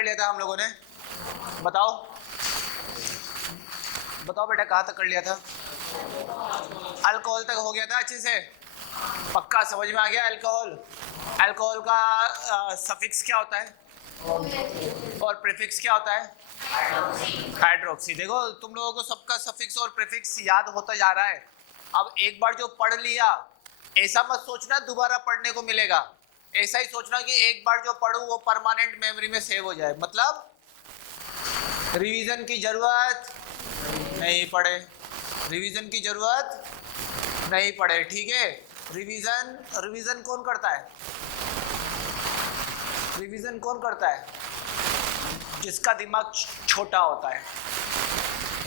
कर लिया था हम लोगों ने? बताओ बताओ बेटा, कहाँ तक कर लिया था? अल्कोहल तक हो गया था अच्छे से? पक्का समझ में आ गया? अल्कोहल, अल्कोहल का सफिक्स क्या होता है और प्रीफिक्स क्या होता है? हाइड्रोक्सी। देखो तुम लोगों को सबका सफिक्स और प्रीफिक्स याद होता जा रहा है। अब एक बार जो पढ़ लिया, ऐसा मत सोचना दोबारा पढ़ने को मिलेगा, ऐसा ही सोचना कि एक बार जो पढ़ूं वो परमानेंट मेमोरी में सेव हो जाए। मतलब रिवीजन की जरूरत नहीं पड़े, रिवीजन की जरूरत नहीं पड़े, ठीक है? रिवीजन, रिवीजन कौन करता है? रिवीजन कौन करता है? जिसका दिमाग छोटा होता है,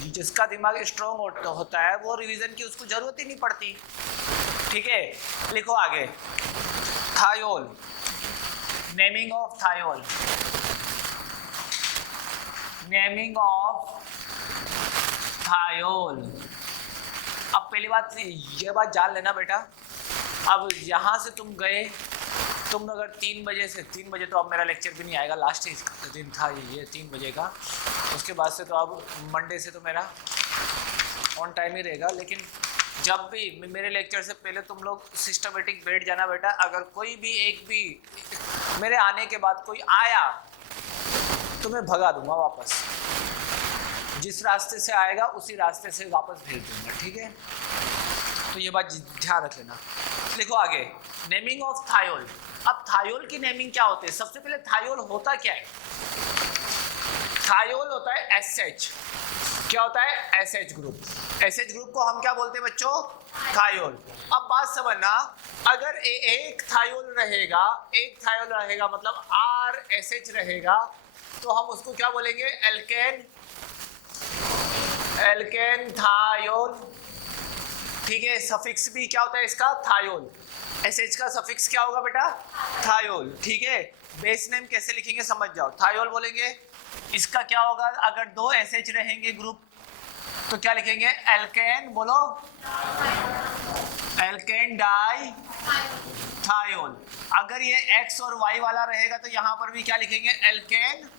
जिसका दिमाग स्ट्रॉन्ग होता है, वो रिवीजन की उसको जरूरत ही नहीं पड़ती, ठीक है? लिखो आगे, thiol, naming of thiol, naming of thiol. अब पहली बात ये बात जान लेना बेटा, अब यहाँ से तुम गए, तुम अगर 3 बजे से, 3 बजे तो अब मेरा लेक्चर भी नहीं आएगा, लास्ट ही दिन था ये 3 बजे का, उसके बाद से तो अब मंडे से तो मेरा ऑन टाइम ही रहेगा। लेकिन जब भी मेरे लेक्चर से पहले तुम लोग सिस्टमेटिक बैठ जाना बेटा। अगर कोई भी एक भी मेरे आने के बाद कोई आया तो मैं भगा दूंगा वापस, जिस रास्ते से आएगा उसी रास्ते से वापस भेज दूंगा, ठीक है? तो ये बात ध्यान रख लेना। लिखो आगे, नेमिंग ऑफ थायोल। अब थायोल की नेमिंग क्या होती है? सबसे पहले थायोल होता क्या है? थायोल होता है एसएच। क्या होता है? SH group. एसएच ग्रुप को हम क्या बोलते हैं बच्चों? थायोल। अब बात समझना, अगर एक थायोल रहेगा, एक थायोल रहेगा मतलब RSH रहेगा, तो हम उसको क्या बोलेंगे? एल्केन, एल्केन थायोल, ठीक है? सफिक्स भी क्या होता है इसका? थायोल। एसएच का सफिक्स क्या होगा बेटा? थायोल, ठीक है? बेस नेम कैसे लिखेंगे समझ जाओ। थायोल बोलेंगे, इसका क्या होगा? अगर 2 एसएच रहेंगे ग्रुप तो क्या लिखेंगे? एल्केन, बोलो, एल्केन डाई थायोल। अगर ये X और Y वाला रहेगा तो यहाँ पर भी क्या लिखेंगे? Alkane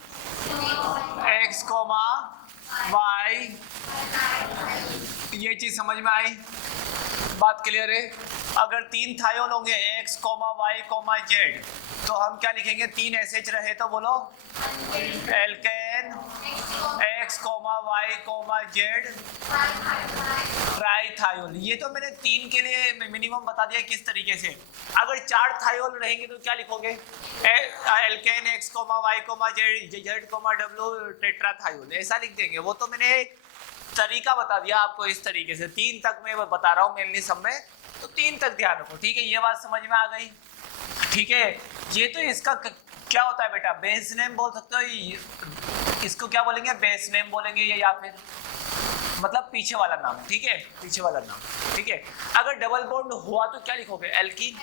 X, Y। ये चीज समझ में आई? बात क्लियर है? अगर 3 थायोल होंगे X, Y, Z, तो हम क्या लिखेंगे? 3 एसएच रहे तो बोलो एल्केन X, Y, Z ट्राईथायोल। ये तो मैंने 3 के लिए मिनिमम बता दिया किस तरीके से। अगर 4 थायोल रहेंगे तो क्या लिखोगे? Alkane X, Y, Z, W tetrathiol, ऐसा लिख देंगे। वो तो मैंने एक तरीका बता दिया आपको, इस तरीके से 3 तक मैं बता रहा हूँ मेनली सब में, तो 3 तक ध्यान रखो, ठीक है? ये बात समझ में आ गई, ठीक है? ये तो इसका क्या होता है बेटा? बेस नेम बोल सकते हो, इसको क्या बोलेंगे? बेस नेम बोलेंगे, या फिर मतलब पीछे वाला नाम, ठीक है? पीछे वाला नाम, ठीक है? अगर डबल बॉन्ड हुआ तो क्या लिखोगे? एल्कीन।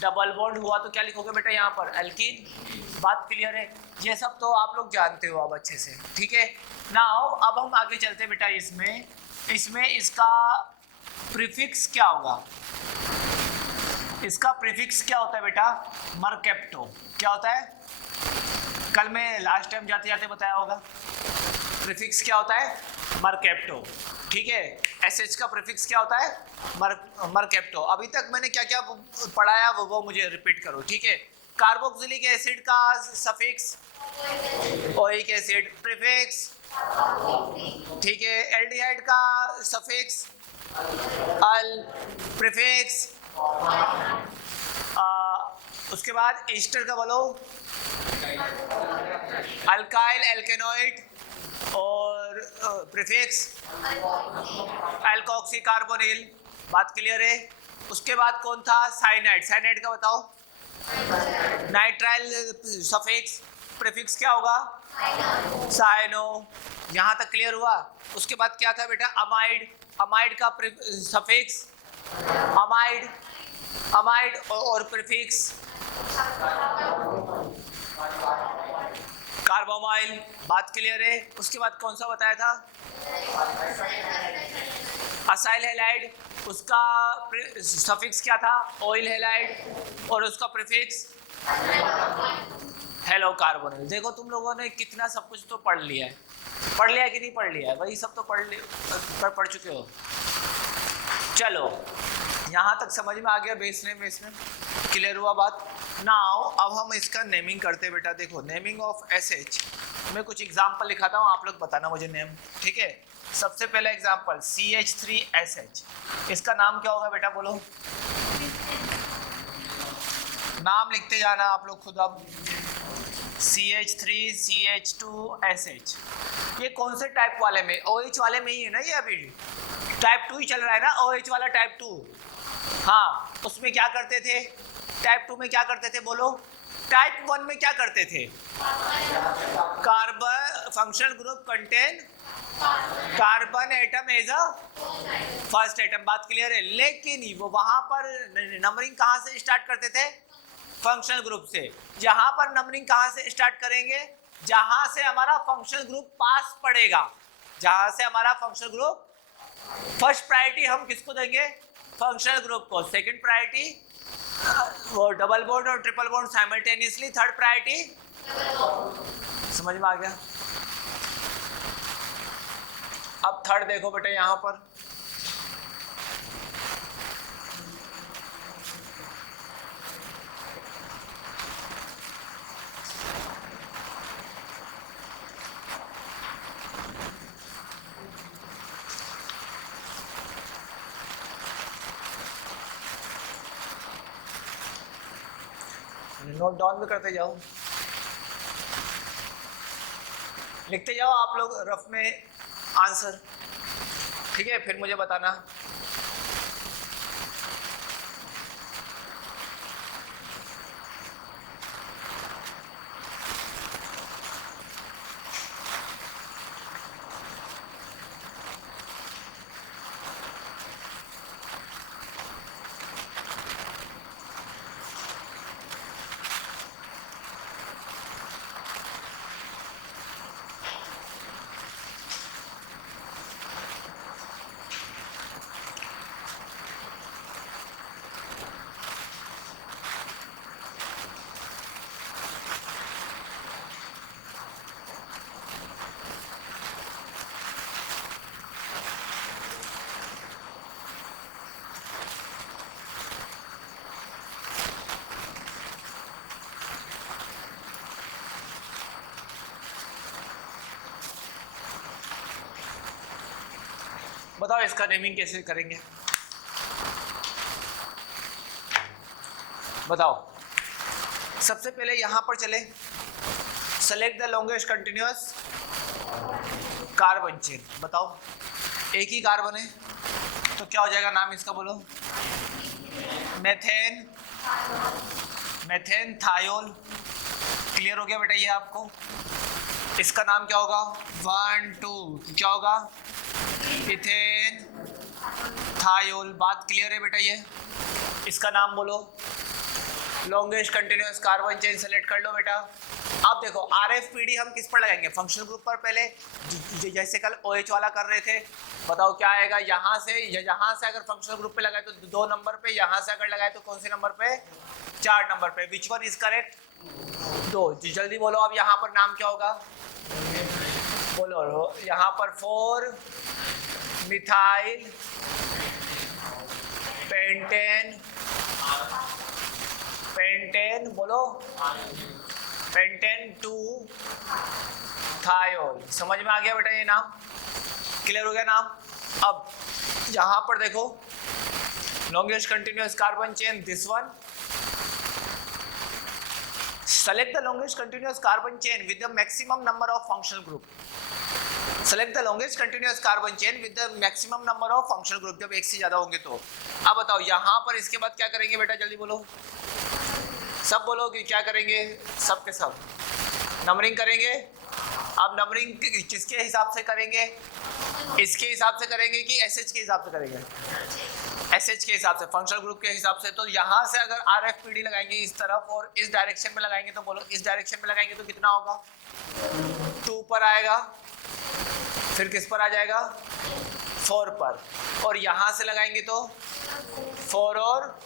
डबल बॉन्ड हुआ तो क्या लिखोगे बेटा? यहाँ पर एल्कीन। बात क्लियर है? ये सब तो आप लोग जानते हो अब अच्छे से, ठीक है? नाउ अब हम आगे चलते हैं बेटा। इसमें इसका प्रीफिक्स क्या होगा? इसका प्रीफिक्स क्या होता है बेटा? मर्केप्टो। क्या होता है? कल मैं लास्ट टाइम जाते जाते बताया होगा। प्रीफिक्स क्या होता है? मर्केप्टो, ठीक है? एसएच का प्रीफिक्स क्या होता है? मर्केप्टो। अभी तक मैंने क्या क्या पढ़ाया वो मुझे रिपीट करो, ठीक है? कार्बोक्सिलिक एसिड का सफिक्स ओइक एसिड, प्रीफिक्स, ठीक है? एल्डिहाइड का सफिक्स अल, प्रीफिक्स, उसके बाद ईस्टर का बोलो अल्काइल एल्केनोइड, और प्रीफिक्स अल्कोक्सी कार्बोनिल। बात क्लियर है? उसके बाद कौन था? साइनाइड। साइनाइड का बताओ? नाइट्राइल सफिक्स, प्रीफिक्स क्या होगा? साइनो। यहाँ तक क्लियर हुआ? उसके बाद क्या था बेटा? अमाइड। अमाइड का सफिक्स अमाइड, अमाइड, और प्रीफिक्स कार्बोमाइल। बात क्लियर है? उसके बाद कौन सा बताया था? Acyl halide. उसका सफिक्स क्या था? ऑयल हैलाइड, और उसका प्रीफिक्स हेलो कार्बोनिल। देखो तुम लोगों ने कितना सब कुछ तो पढ़ लिया है, पढ़ लिया है कि नहीं पढ़ लिया है? वही सब तो पढ़ चुके हो। चलो यहाँ तक समझ में आ गया, बेस नेम क्लियर हुआ बात। नाउ अब हम इसका नेमिंग करते हैं बेटा। देखो नेमिंग ऑफ SH, मैं कुछ एग्जाम्पल लिखाता हूँ, आप लोग बताना मुझे नेम, ठीक है। सबसे पहला एग्जाम्पल CH3SH, इसका नाम क्या होगा बेटा बोलो? नाम लिखते जाना आप लोग खुद। अब CH3 CH2SH, ये कौन से टाइप वाले में? OH वाले में ही है ना ये, अभी टाइप 2 ही चल रहा है ना, OH वाला टाइप 2। हाँ, उसमें क्या करते थे? टाइप 2 में क्या करते थे बोलो? टाइप 1 में क्या करते थे? Carbon functional group contain carbon atom as a first atom, बात क्लियर है। लेकिन वो वहां पर नंबरिंग कहां से स्टार्ट करते थे? फंक्शनल ग्रुप से। यहाँ पर नंबरिंग कहां से स्टार्ट करेंगे? जहां से हमारा फंक्शनल ग्रुप पास पड़ेगा, जहां से हमारा फंक्शनल ग्रुप, फर्स्ट प्रायोरिटी हम किसको देंगे? फंक्शनल ग्रुप को। सेकंड प्रायोरिटी वो डबल बॉन्ड और triple bond simultaneously. Third priority, समझ में आ गया? अब थर्ड देखो बेटा यहाँ पर, नोट डाउन भी करते जाओ, लिखते जाओ आप लोग रफ में आंसर, ठीक है? फिर मुझे बताना। बताओ इसका नेमिंग कैसे करेंगे? बताओ। सबसे पहले यहां पर चले, select the longest continuous carbon chain. बताओ एक ही कार्बन है तो क्या हो जाएगा नाम इसका बोलो? Methane, methane thiol. क्लियर हो गया बेटा ये आपको? इसका नाम क्या होगा? 1 2 क्या होगा? Ethane thiol. बात क्लियर है बेटा ये? इसका नाम बोलो। Longest continuous carbon chain select कर लो बेटा। अब देखो RFPD हम किस पर लगाएंगे? फंक्शनल ग्रुप पर। पहले जैसे कल OH वाला कर रहे थे, बताओ क्या आएगा? यहाँ से अगर फंक्शनल ग्रुप पे लगाए तो 2 नंबर पे, यहाँ से अगर लगाए तो कौन से नंबर पे? 4 नंबर पे। विच वन इज करेक्ट? 2। जल्दी बोलो अब यहाँ पर नाम क्या होगा? बोलो यहाँ पर 4 मिथाइल पेंटेन, पेंटेन बोलो, पेंटेन 2 थायोल। समझ में आ गया बेटा ये नाम? क्लियर हो गया नाम? अब यहां पर देखो longest continuous carbon chain, this one. Select the longest continuous carbon chain with the maximum number of functional group. Select the longest continuous carbon chain with the maximum number of functional group, जब एक से ज्यादा होंगे तो। अब बताओ यहाँ पर इसके बाद क्या करेंगे बेटा? जल्दी बोलो, सब बोलो कि क्या करेंगे? सब के सब नंबरिंग करेंगे। अब नंबरिंग किसके हिसाब से करेंगे? इसके हिसाब से करेंगे कि SH के हिसाब से करेंगे? SH के हिसाब से, फंक्शनल ग्रुप के हिसाब से। तो यहाँ से अगर RFPD लगाएंगे इस तरफ और इस डायरेक्शन में लगाएंगे तो बोलो इस डायरेक्शन में लगाएंगे तो कितना होगा? 2 पर आएगा, फिर किस पर आ जाएगा? 4 पर। और यहाँ से लगाएंगे तो 4 और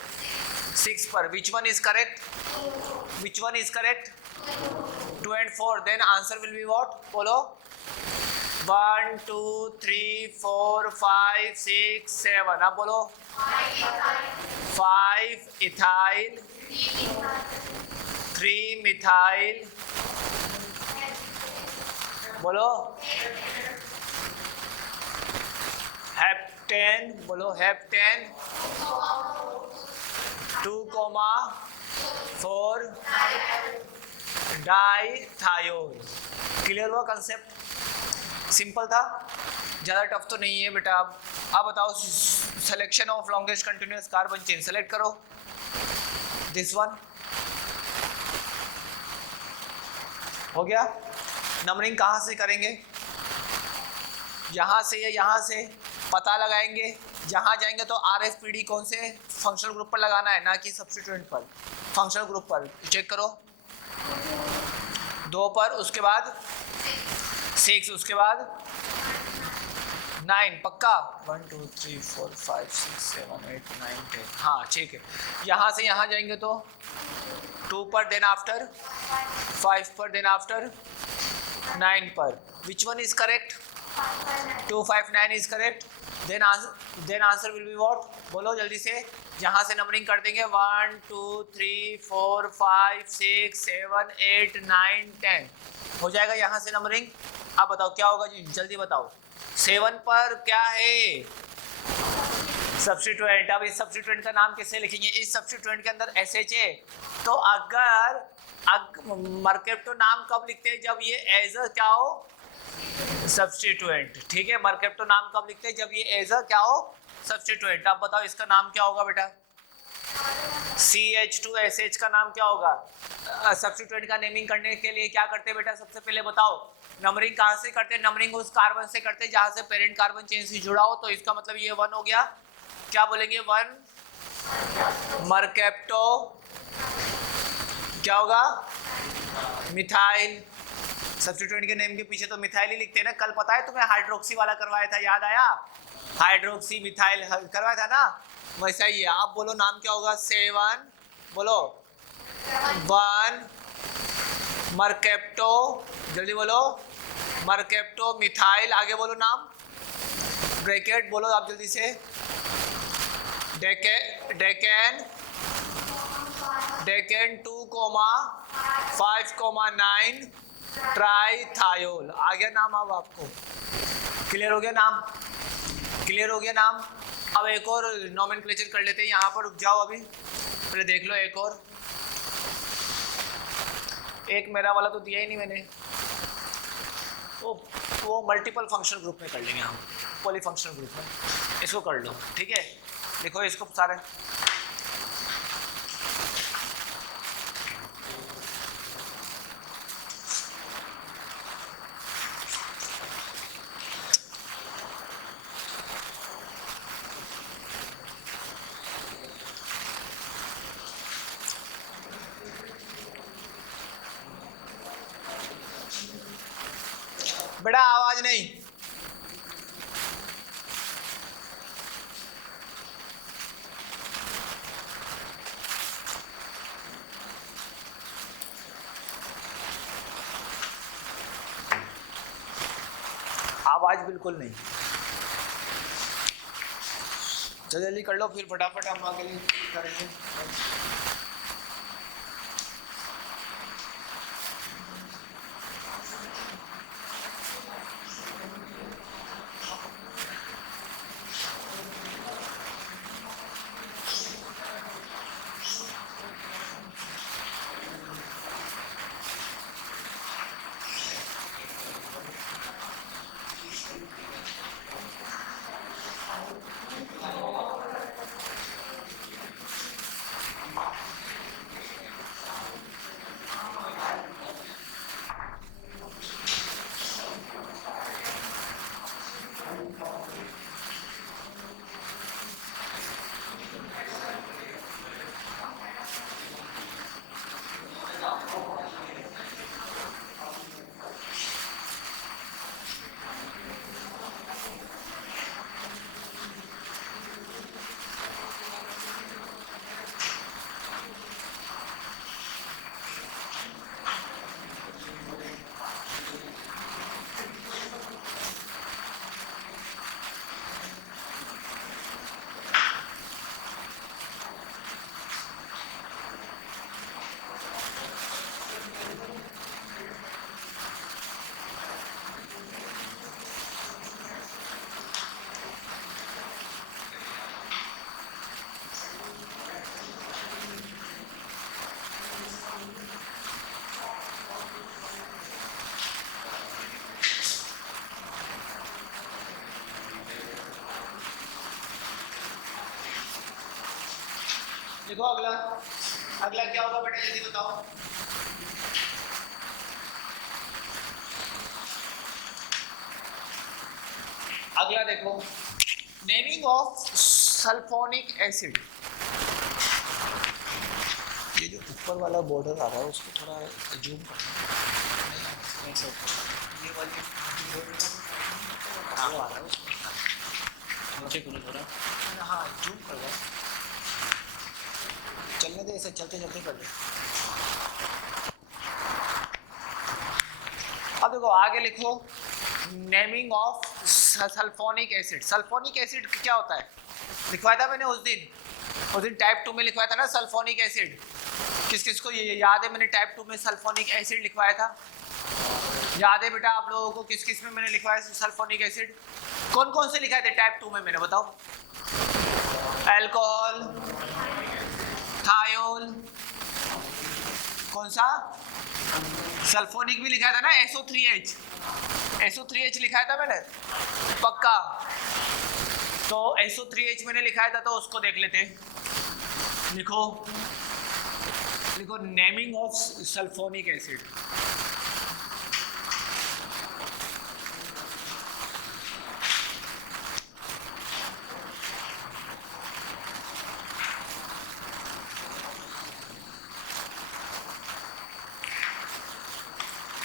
6 पर। Which one is correct? Which one is correct? 2 and 4, then answer will be what? Follow. 1 2 3 4 5 6 7. अब बोलो 5 ethyl 3 methyl, बोलो हेप्टेन, बोलो हेप्टेन 2,4 डाइथायोल। क्लियर हुआ कंसेप्ट? सिंपल था, ज़्यादा टफ तो नहीं है बेटा। अब बताओ selection of longest continuous carbon chain select करो। दिस वन हो गया। नंबरिंग कहाँ से करेंगे? यहाँ से या यहाँ से पता लगाएंगे। जहाँ जाएंगे तो RFPD कौन से फंक्शनल ग्रुप पर लगाना है, ना कि सब्स्टिट्यूएंट पर। फंक्शनल ग्रुप पर चेक करो, 2 पर, उसके बाद 6, उसके बाद 9। पक्का 1 2 3 4 5 6 7 8 9 10। हाँ ठीक है। यहाँ से यहाँ जाएंगे तो 2 पर, देन आफ्टर 5 पर, देन आफ्टर 9 पर। Which one is correct? 2 5 9 is correct. Then answer will be what? बोलो जल्दी से। यहाँ से नंबरिंग कर देंगे 1 2 3 4 5 6 7 8 9 10 हो जाएगा यहाँ से नंबरिंग। अब बताओ क्या होगा जी, जल्दी बताओ। 7 पर क्या है? सब्स्टिट्यूएंट। अब इस सब्स्टिट्यूएंट का नाम कैसे लिखेंगे? इस सब्स्टिट्यूएंट के अंदर SH है, तो अगर मर्केप्टो नाम कब लिखते हैं? जब ये एज अ क्या हो? सब्स्टिट्यूएंट। ठीक है, मर्केप्टो नाम कब लिखते हैं? जब ये एज अ क्या हो? सब्स्टिट्यूएंट। अब बताओ इसका नाम क्या होगा बेटा? CH2SH का नाम क्या होगा? सब्स्टिट्यूएंट का नेमिंग करने के लिए क्या करते हैं बेटा? सबसे पहले बताओ नंबरिंग कहाँ से करते हैं? नंबरिंग उस कार्बन से करते हैं जहाँ से पेरेंट कार्बन चेन से जुड़ा हो। तो इसका मतलब ये 1 हो गया। क्या बोलेंगे? 1 मर्केप्टो क्या होगा? मिथाइल। सब्स्टिट्यूएंट के नेम के पीछे तो मिथाइल ही लिखते हैं ना। कल पता है तुम्हें हाइड्रोक्सी वाला करवाया था, याद आया? हाइड्रोक्सी मिथाइल करवाया था ना, वैसा ही है। आप बोलो नाम क्या होगा? 7 बोलो 1 मर्केप्टो, जल्दी बोलो मर्केप्टो मिथाइल। आगे बोलो नाम, ब्रैकेट बोलो आप जल्दी से। डेकेन 2,5,9 ट्राइथायोल। आ गया नाम। अब आपको क्लियर हो गया नाम? क्लियर हो गया नाम? अब एक और नोमेनक्लेचर कर लेते हैं। यहाँ पर रुक जाओ, अभी पहले देख लो एक और। एक मेरा वाला तो दिया ही नहीं मैंने, वो मल्टीपल फंक्शनल ग्रुप में कर लेंगे हम, पॉलीफंक्शनल ग्रुप में। इसको कर लो, ठीक है? लिखो इसको सारे। बड़ा आवाज नहीं। आवाज बिल्कुल नहीं। जल्दी कर लो, फिर फटाफट हम आगे करेंगे। देखो अगला अगला क्या होगा बेटा, जल्दी बताओ। अगला देखो, नेमिंग ऑफ सल्फोनिक एसिड। ये जो ऊपर वाला बॉर्डर आ रहा है उसको थोड़ा जूम करना, ये वाली आ रहा है उसको नीचे करो थोड़ा, हाँ जूम कर दो, चलने दे, ऐसे चलते चलते कर दे। अब देखो आगे लिखो, naming of sulphonic acid. Sulphonic acid क्या होता है, लिखवाया था मैंने उस दिन टाइप 2 में लिखवाया था ना सल्फोनिक एसिड। किस किस को ये याद है, मैंने टाइप 2 में सल्फोनिक एसिड लिखवाया था, याद है बेटा आप लोगों को? किस किस में मैंने लिखवाया सल्फोनिक एसिड, कौन कौन से लिखाए थे टाइप 2 में मैंने, बताओ? अल्कोहल, थायोल, कौन सा सल्फोनिक भी लिखा था ना, SO3H लिखाया था मैंने पक्का। तो SO3H मैंने लिखाया था, तो उसको देख लेते। लिखो नेमिंग ऑफ सल्फोनिक एसिड।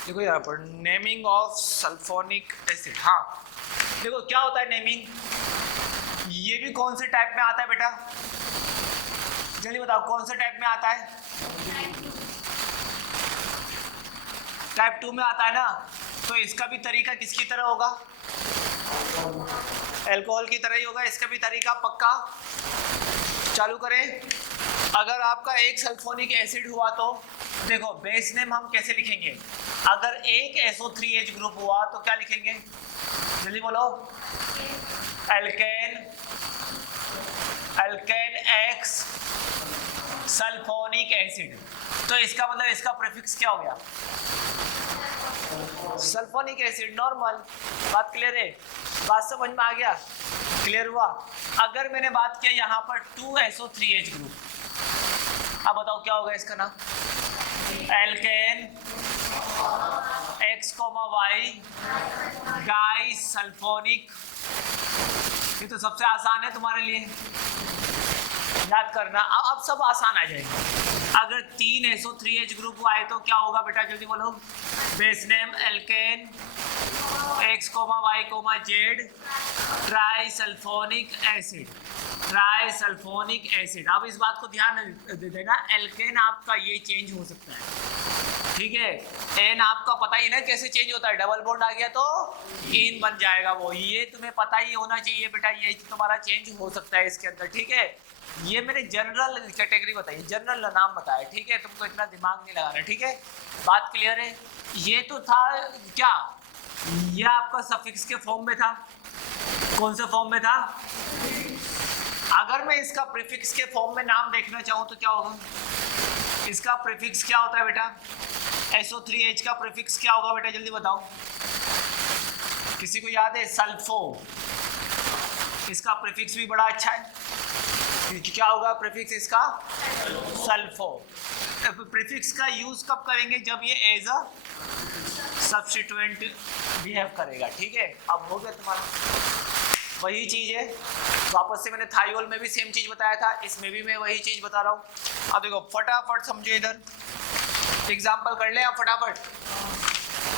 देखो यहाँ पर नेमिंग ऑफ सल्फोनिक एसिड। हाँ देखो क्या होता है नेमिंग, ये भी कौन से टाइप में आता है बेटा, जल्दी बताओ कौन से टाइप में आता है? टाइप 2 में आता है ना। तो इसका भी तरीका किसकी तरह होगा, अल्कोहल की तरह ही होगा, इसका भी तरीका पक्का। चालू करें। अगर आपका एक सल्फोनिक एसिड हुआ तो देखो बेस नेम हम कैसे लिखेंगे, अगर एक SO3H ग्रुप हुआ तो क्या लिखेंगे, जल्दी बोलो? Alkane X sulphonic acid. तो इसका मतलब इसका प्रीफिक्स क्या हो गया, सल्फोनिक एसिड। नॉर्मल बात क्लियर है, बात समझ में आ गया, क्लियर हुआ? अगर मैंने बात किया यहाँ पर 2SO3H ग्रुप, अब बताओ क्या होगा इसका नाम, alkane X, Y di sulfonic. ये तो सबसे आसान है तुम्हारे लिए, याद करना। अब सब आसान आ जाएगा। अगर 3 SO3H ग्रुप आए तो क्या होगा बेटा, जल्दी बोलो? Base name alkane X, Y, Z tri sulfonic acid, tri sulfonic acid. अब इस बात को ध्यान दे देना, एल्केन आपका ये चेंज हो सकता है, ठीक है? एन आपका पता ही ना कैसे चेंज होता है, डबल बॉन्ड आ गया तो इन बन जाएगा वो, ये तुम्हें पता ही होना चाहिए बेटा, ये तुम्हारा चेंज हो सकता है इसके अंदर, ठीक है? ये मैंने जनरल कैटेगरी बताई, जनरल नाम बताया, ठीक है? तुमको इतना दिमाग नहीं लगाना, ठीक है? बात क्लियर है? ये तो था क्या, ये आपका सफिक्स के फॉर्म में था। कौन से फॉर्म में था? अगर मैं इसका प्रीफिक्स के फॉर्म में नाम देखना चाहूँ तो क्या होगा, इसका प्रीफिक्स क्या होता है बेटा? SO3H का प्रीफिक्स क्या होगा बेटा, जल्दी बताओ? किसी को याद है? सल्फो। इसका प्रीफिक्स भी बड़ा अच्छा है, क्या होगा प्रीफिक्स इसका? सल्फो। प्रीफिक्स का यूज कब करेंगे, जब ये एज अ सब्स्टिट्यूएंट बिहेव करेगा, ठीक है? अब हो गया तुम्हारा, वही चीज है। वापस से मैंने थायोल में भी सेम चीज बताया था, इसमें भी मैं वही चीज बता रहा हूँ। अब देखो फटाफट समझो, इधर एग्जाम्पल कर ले आप,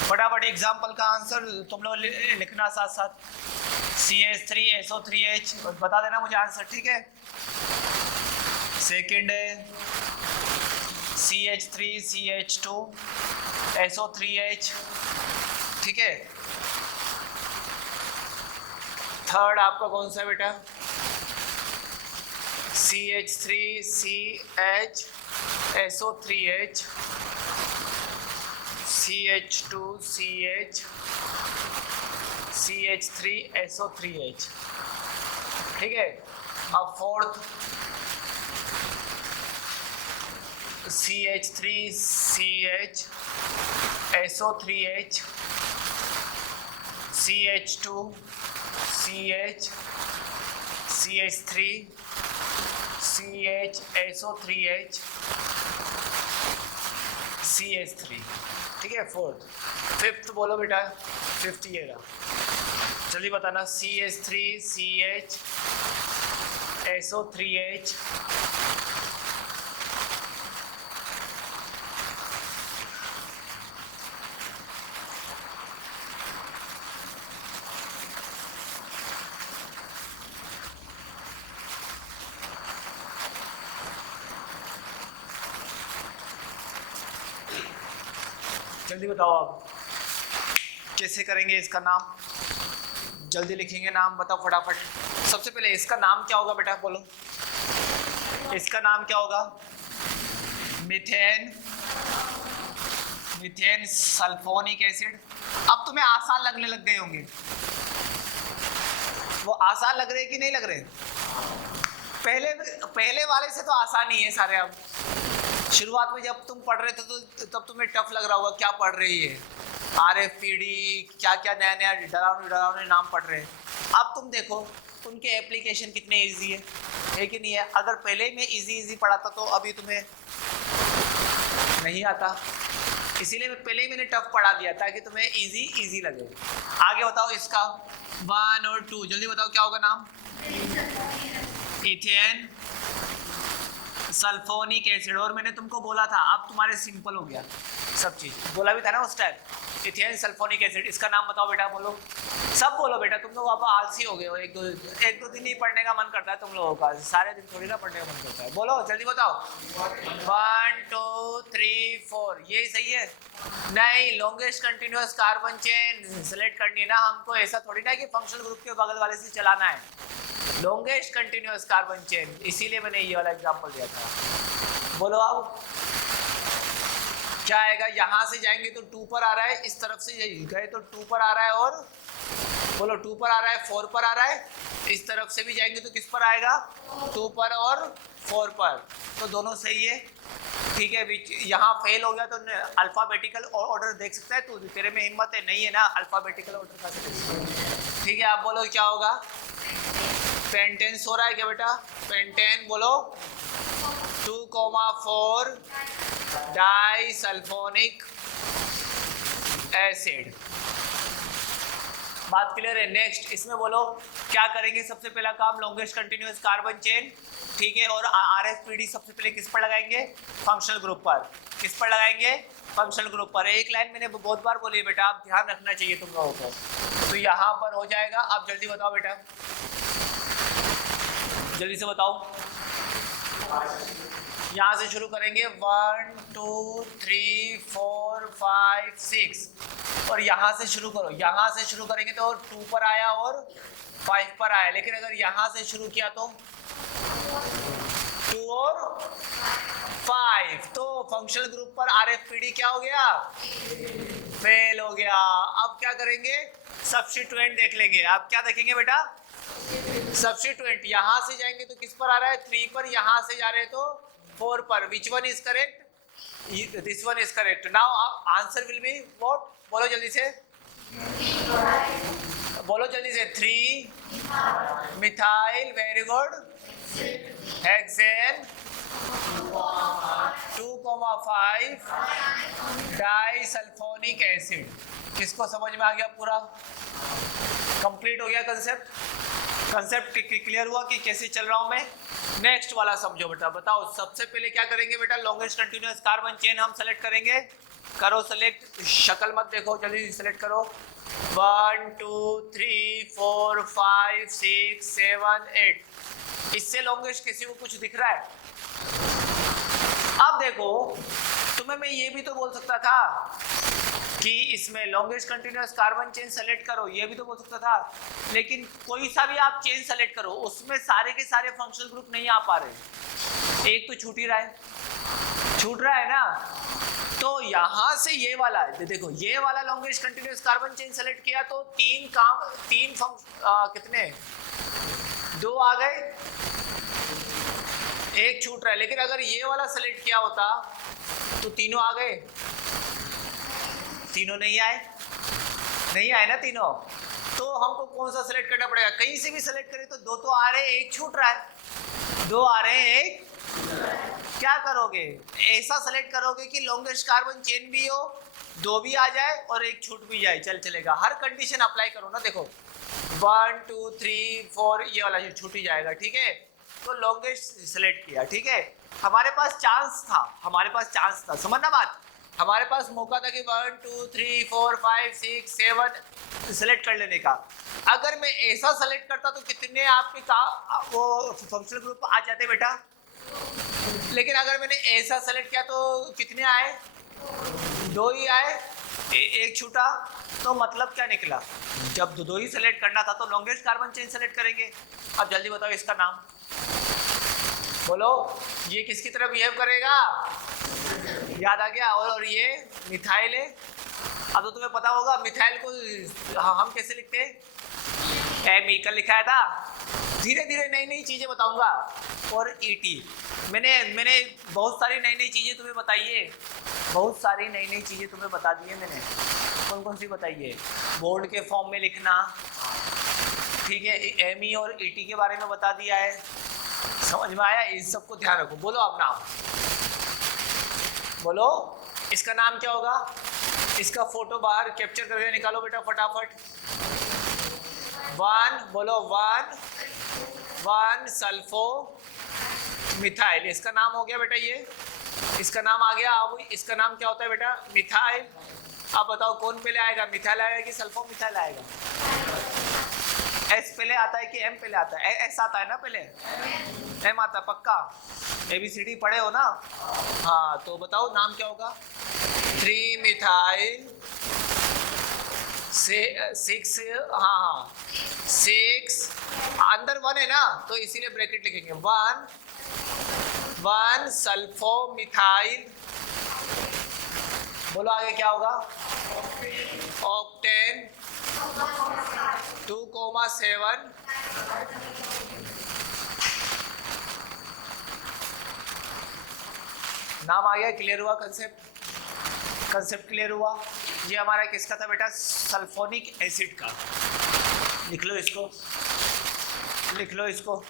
फटाफट एग्जाम्पल का आंसर तुम लोग लिखना साथ साथ। CH3SO3H बता देना मुझे आंसर, ठीक है? सेकेंड है CH3CH2 SO3H, ठीक है? थर्ड आपका कौन सा बेटा? CH3CH SO3H CH2CH CH3 SO3H, ठीक है? अब fourth CH3CH SO3H CH2CH CH3 CHSO3H CH3, ठीक है। फोर्थ, फिफ्थ बोलो बेटा, फिफ्थ ये रहा, जल्दी बताना। CH3 CH SO3H जल्दी बताओ आप कैसे करेंगे इसका नाम, जल्दी लिखेंगे नाम, बताओ फटाफट। सबसे पहले इसका नाम क्या होगा बेटा, बोलो इसका नाम क्या होगा? Methane sulphonic acid. अब तुम्हें आसान लगने लग गए होंगे, वो आसान लग रहे कि नहीं लग रहे? पहले वाले से तो आसान ही है सारे। अब शुरुआत में जब तुम पढ़ रहे थे तो तब तुम्हें टफ लग रहा होगा, क्या पढ़ रही है, RFPD, क्या क्या नया नया डरावने नाम पढ़ रहे हैं। अब तुम देखो उनके एप्लीकेशन कितने इजी है कि नहीं है। अगर पहले में इजी पढ़ाता तो अभी तुम्हें नहीं आता, इसीलिए पहले ही मैंने टफ पढ़ा दिया ताकि तुम्हें इजी लगे। आगे बताओ इसका 1 और 2, जल्दी बताओ क्या होगा नाम? Ethane sulphonic acid. और मैंने तुमको बोला था, अब तुम्हारे सिंपल हो गया सब चीज, बोला भी था ना उस टाइम, इथेन सल्फोनिक एसिड। इसका नाम बताओ बेटा, बोलो सब बोलो बेटा। तुम लोग अब आलसी हो गए हो, एक दो दिन ही पढ़ने का मन करता है तुम लोगों का, सारे दिन थोड़ी ना पढ़ने का मन करता है। बोलो जल्दी बताओ। 1 2 3 4, ये सही है? नहीं, longest continuous carbon chain select करनी है ना हमको, ऐसा थोड़ी ना कि फंक्शनल ग्रुप के बगल वाले से चलाना है। लॉन्गेस्ट कंटिन्यूअस कार्बन चेन, इसीलिए मैंने ये वाला एग्जांपल दिया था। बोलो अब क्या आएगा? यहाँ से जाएंगे तो 2 पर आ रहा है, इस तरफ से गए तो 2 पर आ रहा है, और बोलो 2 पर आ रहा है, 4 पर आ रहा है। इस तरफ से भी जाएंगे तो किस पर आएगा? 2 पर और 4 पर, तो दोनों सही है, ठीक है। यहाँ फेल हो गया तो अल्फाबेटिकल ऑर्डर देख सकता है तू, तेरे में हिम्मत है? नहीं है ना, अल्फाबेटिकल ऑर्डर का, ठीक है। आप बोलो क्या होगा? पेंटेन हो रहा है क्या बेटा? पेंटेन बोलो 2,4 डाइसल्फोनिक एसिड। बात क्लियर है? नेक्स्ट इसमें बोलो क्या करेंगे? सबसे पहला काम लॉन्गेस्ट कंटिन्यूअस कार्बन चेन, ठीक है। और RFPD सबसे पहले किस पर लगाएंगे? फंक्शनल ग्रुप पर। किस पर लगाएंगे? फंक्शनल ग्रुप पर। एक लाइन मैंने बहुत बार बोली है बेटा, आप ध्यान रखना चाहिए तुम लोगों को। तो यहाँ पर हो जाएगा। आप जल्दी बताओ बेटा, जल्दी से बताओ। यहाँ से शुरू करेंगे 1 2 3 4 5 6, और यहाँ से शुरू करो। यहाँ से शुरू करेंगे तो 2 पर आया और 5 पर आया, लेकिन अगर यहाँ से शुरू किया तो 2 और 5, तो फंक्शनल ग्रुप पर RFPD क्या हो गया? फेल हो गया। अब क्या करेंगे? सब्स्टिट्यूएंट देख लेंगे। आप क्या देखेंगे बेटा? सब्स्टिट्यूएंट। यहाँ से जाएंगे तो किस पर आ रहा है? 3 पर। यहाँ से जा रहे हैं तो 4 पर। Which one is correct? This one is correct. Now answer will be what? बोलो जल्दी से, बोलो जल्दी से। 3 methyl, very good. Hexane 2,5 disulphonic acid. किसको समझ में आ गया? पूरा कंप्लीट हो गया कंसेप्ट? कंसेप्ट क्लियर हुआ कि कैसे चल रहा हूं मैं? नेक्स्ट वाला समझो बेटा। बताओ सबसे पहले क्या करेंगे बेटा? लॉन्गेस्ट कंटिन्यूअस कार्बन चेन हम सेलेक्ट करेंगे। करो सेलेक्ट, शक्ल मत देखो, जल्दी सेलेक्ट करो। 1 2 3 4 5 6 7 8। इससे लॉन्गेस्ट किसी को कुछ दिख रहा है? अब देखो, तुम्हें मैं ये भी तो बोल सकता था कि इसमें longest continuous carbon chain select करो, ये भी तो बोल सकता था। लेकिन कोई सा भी आप चेन सेलेक्ट करो, उसमें सारे के सारे फंक्शनल ग्रुप नहीं आ पा रहे, एक तो छूट ही रहा है, छूट रहा है ना। तो यहाँ से ये वाला देखो, ये वाला longest continuous carbon chain select किया तो कितने? 2 आ गए, एक छूट रहा है। लेकिन अगर ये वाला सेलेक्ट किया होता तो तीनों आ गए, तीनों नहीं आए, नहीं आए ना तीनों। तो हमको कौन सा सेलेक्ट करना पड़ेगा? कहीं से भी सेलेक्ट करें तो 2 तो आ रहे, एक छूट रहा है। दो आ रहे हैं, एक क्या करोगे, ऐसा सेलेक्ट करोगे कि लॉन्गेस्ट कार्बन चेन भी हो, दो भी आ जाए और एक छूट भी जाए, चलेगा। हर कंडीशन अप्लाई करो ना। देखो 1 2 3 4 ये वाला छूट ही जाएगा, ठीक है। तो लॉन्गेस्ट सेलेक्ट किया, ठीक है। हमारे पास चांस था, समझना बात। हमारे पास मौका था कि 1 2 3 4 5 6 7 सेलेक्ट कर लेने का। अगर मैं ऐसा सेलेक्ट करता तो कितने आपके वो फंक्शनल ग्रुप आ जाते बेटा। लेकिन अगर मैंने ऐसा सेलेक्ट किया तो कितने आए, दो ही आए, एक छूटा। तो मतलब क्या निकला, जब दो ही सेलेक्ट करना था तो लॉन्गेस्ट कार्बन चेन सेलेक्ट करेंगे। अब जल्दी बताओ इसका नाम बोलो, ये किसकी तरह बिहेव करेगा, याद आ गया। और ये मिथाइल है। अब तो तुम्हें पता होगा मिथाइल को हम कैसे लिखते हैं, एम ई कल लिखाया था। धीरे धीरे नई नई चीजें बताऊंगा। और ईटी मैंने बहुत सारी नई नई चीजें तुम्हें बताई है, बहुत सारी नई नई चीजें तुम्हें बता दी है मैंने। कौन कौन सी बताई है, बोर्ड के फॉर्म में लिखना, ठीक है। एम ई और ईटी के बारे में बता दिया है, समझ में आया। इस सबको ध्यान रखो। बोलो आप नाम बोलो, इसका नाम क्या होगा, इसका फोटो बाहर कैप्चर करके निकालो बेटा फटाफट। 1 बोलो, 1 सल्फो मिथाइल, इसका नाम हो गया बेटा। ये इसका नाम आ गया। अब इसका नाम क्या होता है बेटा, मिथाइल। अब बताओ कौन पहले आएगा, मिथाइल आएगा कि सल्फो मिथाइल आएगा। एस पहले आता है कि एम पहले आता है, एस आता है ना पहले, एम आता है पक्का। ABCD पढ़े हो ना, हाँ। तो बताओ नाम क्या होगा, 3 मिथाइल 6, हाँ 6 अंदर 1 है ना, तो इसीलिए ब्रैकेट लिखेंगे। 1 सल्फो मिथाइल। बोलो आगे क्या होगा, ऑक्टेन 2,7। नाम आ गया, क्लियर हुआ कंसेप्ट क्लियर हुआ। ये हमारा किसका था बेटा, सल्फोनिक एसिड का। लिख लो इसको।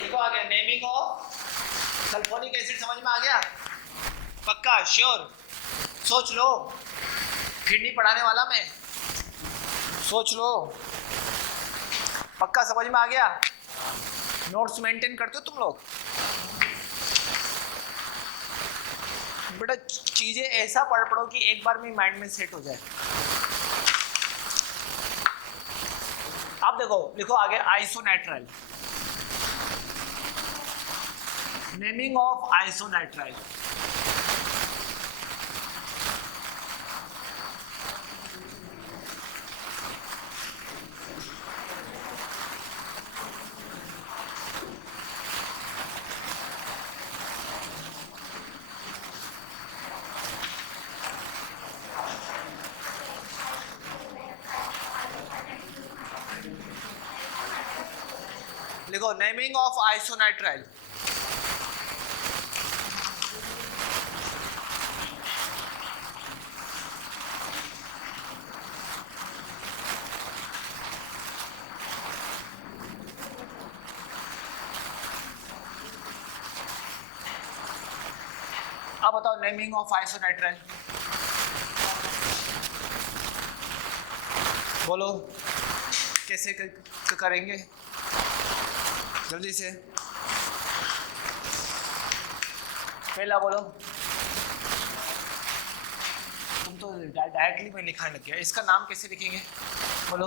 लिखो आगे नेमिंग ऑफ सल्फोनिक एसिड। समझ में आ गया? पक्का श्योर? सोच लो, किडनी पढ़ाने वाला मैं, सोच लो। पक्का समझ में आ गया? नोट्स मेंटेन करते हो तुम लोग? बेटा चीजें ऐसा पढ़ पढ़ो कि एक बार में माइंड में सेट हो जाए। अब देखो, लिखो आगे आइसोनाइट्राइल। Naming of आइसोनाइट्राइल। देखो नेमिंग ऑफ आइसोनाइट्राइल, अब बताओ नेमिंग ऑफ आइसोनाइट्राइल, बोलो कैसे करेंगे जल्दी से, पहला बोलो। तुम तो डायरेक्टली में लिखाने लग गया, इसका नाम कैसे लिखेंगे बोलो।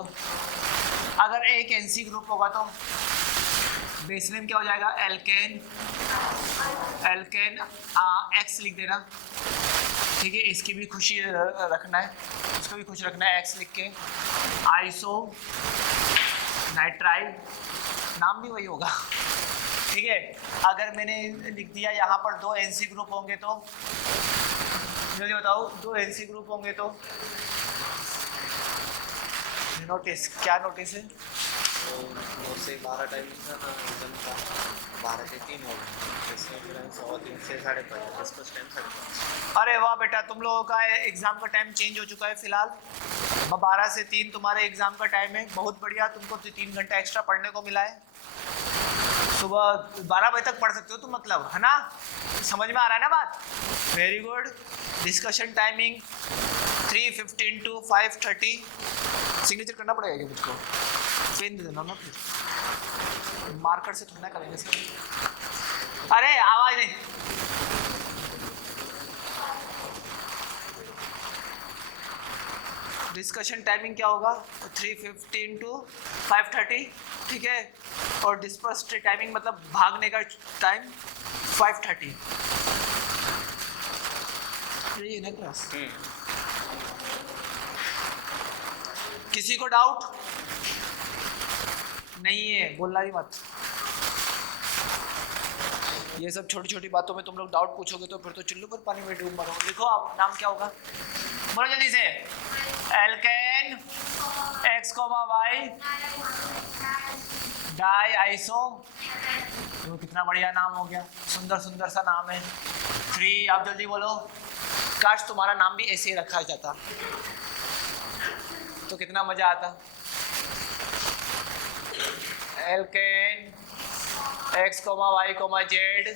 अगर एक एनसी ग्रुप होगा तो बेस नेम क्या हो जाएगा, एल्केन, एल्केन एक्स लिख देना, ठीक है। इसकी भी खुशी रखना है, इसको भी खुश रखना है, एक्स लिख के। आइसो नाइट्राइल, नाम भी वही होगा, ठीक है। अगर मैंने लिख दिया यहाँ पर दो एनसी ग्रुप होंगे तो जल्दी बताओ, दो एनसी ग्रुप होंगे तो नोटिस, क्या नोटिस है? 9 से 12 टाइम था ना, एकदम का 12 से 3 हो गए, 3 से 5:30, 10 टाइम 5:30। अरे वाह बेटा, तुम लोगों का एग्जाम का टाइम चेंज हो चुका है फिलहाल। 12 से 3 तुम्हारे एग्जाम का टाइम है, बहुत बढ़िया, तुमको 3 घंटा एक्स्ट्रा पढ़ने को मिला है। सुबह 12 बजे तक पढ़ सकते हो तुम, मतलब है ना, समझ में आ रहा है ना बात? Very good. Discussion timing 3:15 to 5:30। Signature करना पड़ेगा क्या मुझको? पेन दे देना ना प्लीज, मार्कर से थोड़ा करेंगे सर। अरे आवाज नहीं, डिस्कशन टाइमिंग क्या होगा? 3:15 to 5:30, ठीक है। और डिस्पर्स टाइमिंग मतलब भागने का टाइम 5:30। ये ना क्लास, किसी को डाउट नहीं है? बोलना ही मत, ये सब छोटी छोटी बातों में तुम लोग डाउट पूछोगे तो फिर तो चुल्लू पर पानी में डूब मरोगे। देखो अब नाम क्या होगा, बोलो जल्दी से। Alkane X Y di iso, तो कितना बढ़िया नाम हो गया, सुंदर सुंदर सा नाम है। 3, आप जल्दी बोलो। काश तुम्हारा नाम भी ऐसे ही रखा जाता तो कितना मजा आता। Alkane X Y Z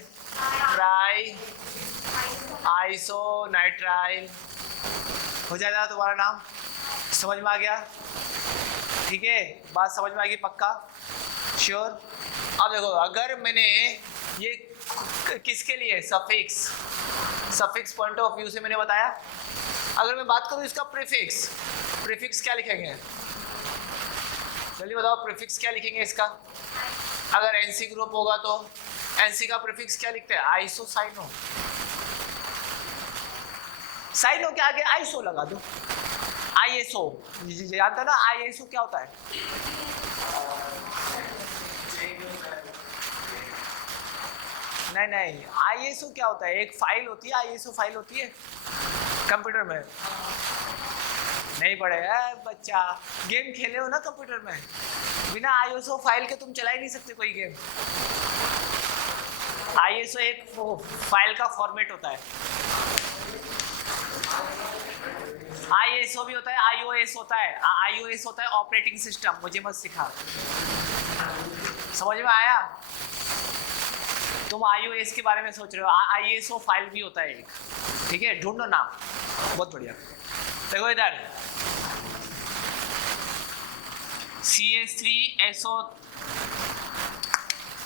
tri iso nitrile हो जाएगा तुम्हारा नाम। समझ में आ गया? ठीक है, बात समझ में आ गई पक्का? श्योर? अब देखो, अगर मैंने ये किसके लिए suffix, suffix point of view से मैंने बताया। अगर मैं बात करूं इसका प्रीफिक्स, प्रीफिक्स क्या लिखेंगे जल्दी बताओ, प्रीफिक्स क्या लिखेंगे इसका? अगर एनसी ग्रुप होगा तो एनसी का प्रीफिक्स क्या लिखते हैं? आइसो साइनो, साइनो के आगे आइसो लगा दो, आईएसओ, जानता ना आईएसओ क्या होता है? नहीं नहीं, आईएसओ क्या होता है? एक फाइल होती है, आईएसओ फाइल होती है कंप्यूटर में। नहीं पढ़े है बच्चा, गेम खेले हो ना कंप्यूटर में, बिना आईएसओ फाइल के तुम चला ही नहीं सकते कोई गेम। आईएसओ एक फाइल का फॉर्मेट होता है। आईएसओ भी होता है, आईओएस होता है। आईओएस होता है ऑपरेटिंग सिस्टम, मुझे मत सिखा। समझ में आया? तुम आईओएस के बारे में सोच रहे हो, आईएसओ फाइल भी होता है एक, ठीक है। ढूंढो नाम, बहुत बढ़िया। देखो इधर CS3SO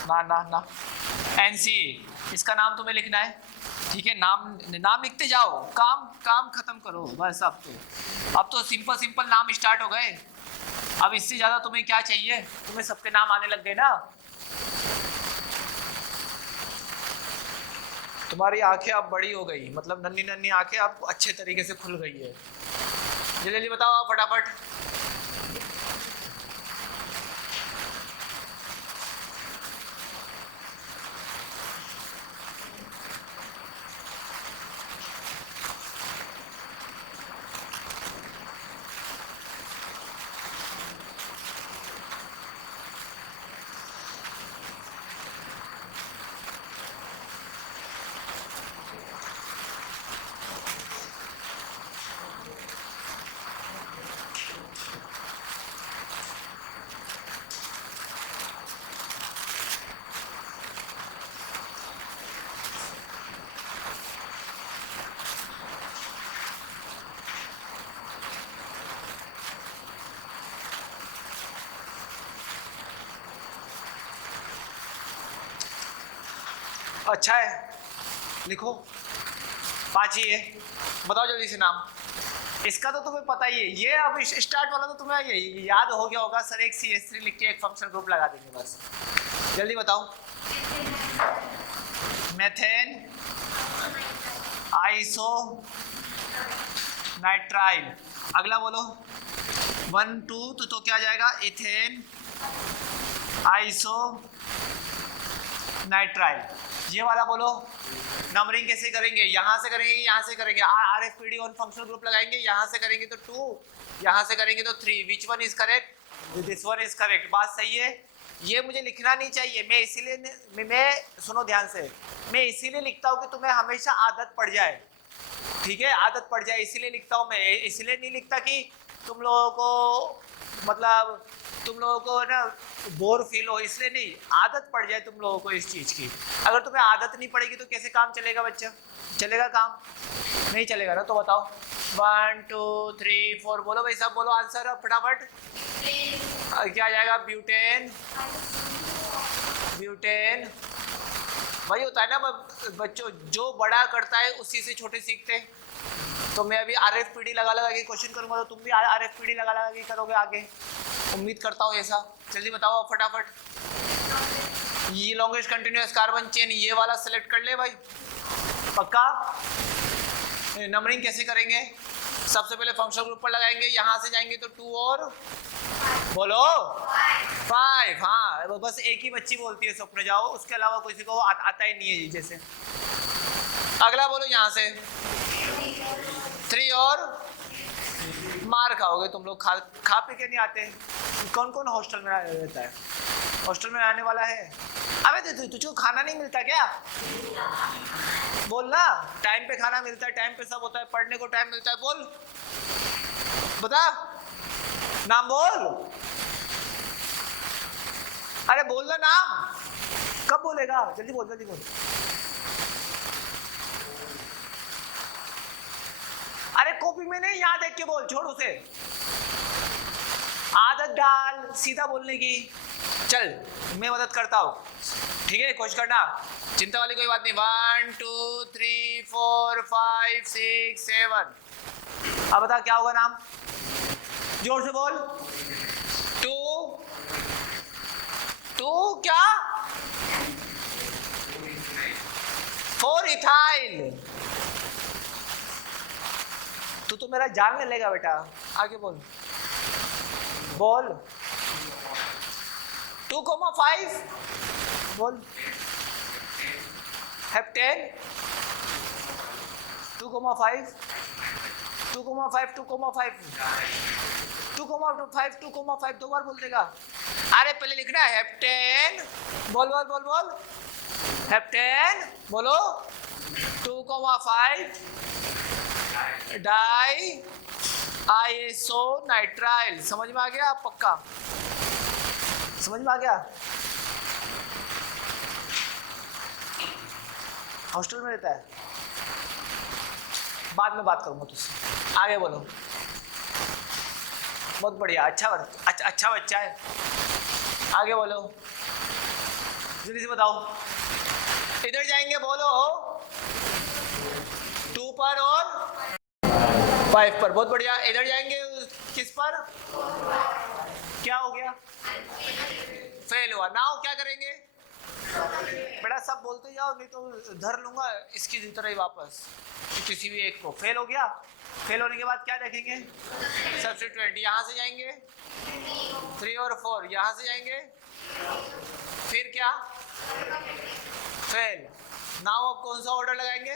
ना NC, इसका नाम तुम्हें लिखना है, ठीक है। नाम लिखते जाओ, काम खत्म करो बस। अब तो सिंपल नाम स्टार्ट हो गए, अब इससे ज्यादा तुम्हें क्या चाहिए? तुम्हें सबके नाम आने लग गए ना। तुम्हारी आंखें अब बड़ी हो गई, मतलब नन्ही नन्ही आंखें अब अच्छे तरीके से खुल गई है। जल्दी बताओ फटाफट। अच्छा है, लिखो 5 ही है। बताओ जल्दी से नाम। इसका तो तुम्हें पता ही है, ये अब स्टार्ट वाला तो तुम्हें ये याद हो गया होगा। सर एक CH3 लिख के एक फंक्शनल ग्रुप लगा देंगे बस। जल्दी बताओ। Methane, iso nitrile. अगला बोलो 1 2 तो क्या आ जाएगा? Ethane, iso nitrile. ये वाला बोलो नंबरिंग कैसे करेंगे? यहाँ से करेंगे, यहाँ से करेंगे। RFPD ऑन फंक्शनल ग्रुप लगाएंगे, यहाँ से करेंगे तो 2, यहाँ से करेंगे तो 3। विच one is correct? This one is correct. बात सही है। ये मुझे लिखना नहीं चाहिए, मैं इसीलिए मैं सुनो ध्यान से, मैं इसीलिए लिखता हूँ कि तुम्हें हमेशा आदत पड़ जाए, ठीक है? आदत पड़ जाए इसीलिए लिखता हूँ मैं। इसलिए नहीं लिखता कि तुम लोगों को मतलब तुम लोगों को ना बोर फील हो, इसलिए नहीं। आदत पड़ जाए तुम लोगों को इस चीज़ की। अगर तुम्हें आदत नहीं पड़ेगी तो कैसे काम चलेगा बच्चा? चलेगा काम? नहीं चलेगा ना। तो बताओ 1 2 3 4 बोलो भाई साहब, बोलो आंसर फटाफट। क्या आ जाएगा? Butane, butane. वही होता है ना बच्चों, जो बड़ा करता है उसी से छोटे सीखते हैं। तो मैं अभी RFPD लगा के क्वेश्चन करूंगा तो तुम भी RFPD लगा के करोगे आगे, उम्मीद करता हूँ ऐसा। जल्दी बताओ फटाफट। ये लॉन्गेस्ट कंटिन्यूअस कार्बन चेन ये वाला सेलेक्ट कर ले भाई, पक्का। नंबरिंग कैसे करेंगे? सबसे पहले फंक्शनल ग्रुप पर लगाएंगे, यहाँ से जाएंगे तो 2 और बोलो 5। हाँ बस एक ही बच्ची बोलती है स्वप्न जाओ, उसके अलावा किसी को आता ही नहीं है जैसे। अगला बोलो यहाँ से 3 और मार खाओगे तुम लोग। खा पी के नहीं आते। कौन कौन हॉस्टल में रहता है? हॉस्टल में रहने वाला है? अबे तुझको खाना नहीं मिलता क्या? बोल ना, टाइम पे खाना मिलता है, टाइम पे सब होता है, पढ़ने को टाइम मिलता है। बोल, बता, नाम बोल। अरे बोल ना नाम। कब बोलेगा? जल्दी बोल, जल्दी बोल। अरे कॉपी में नहीं, यहाँ देख के बोल, छोड़ उसे। आदत डाल सीधा बोलने की। चल मैं मदद करता हूँ, ठीक है? कोशिश करना, चिंता वाली कोई बात नहीं। 1 2 3 4 5 6 7। अब बता क्या होगा नाम? जोर से बोल। 2 क्या? 4 इथाइल। तू तो मेरा जान ले लेगा बेटा। आगे बोल, बोल। 2,5 बोल। हेप्टेन 2,5 2,5 2,5 2,5 दो बार बोल देगा। अरे पहले लिखना है हेप्टेन। बोल बोल बोल बोल। हेप्टेन बोलो। 2,5 डाई आइसो नाइट्राइल। समझ में आ गया? पक्का समझ में आ गया? हॉस्टल में रहता है? बाद में बात करूंगा तुझसे। आगे बोलो। बहुत बढ़िया, अच्छा बच्चा है। आगे बोलो, जल्दी से बताओ। इधर जाएंगे, बोलो 2 पर और 5 पर। बहुत बढ़िया। इधर जाएंगे किस पर? क्या हो गया? फेल हुआ। नाउ क्या करेंगे? बेटा सब बोलते जाओ, नहीं तो धर लूंगा इसकी तरह ही वापस। किसी भी एक को फेल हो गया। फेल होने के बाद क्या देखेंगे? सब्स्टिट्यूएंट। यहाँ से जाएंगे 3 और 4, यहाँ से जाएंगे फिर क्या? फेल। नाउ अब कौन सा ऑर्डर लगाएंगे?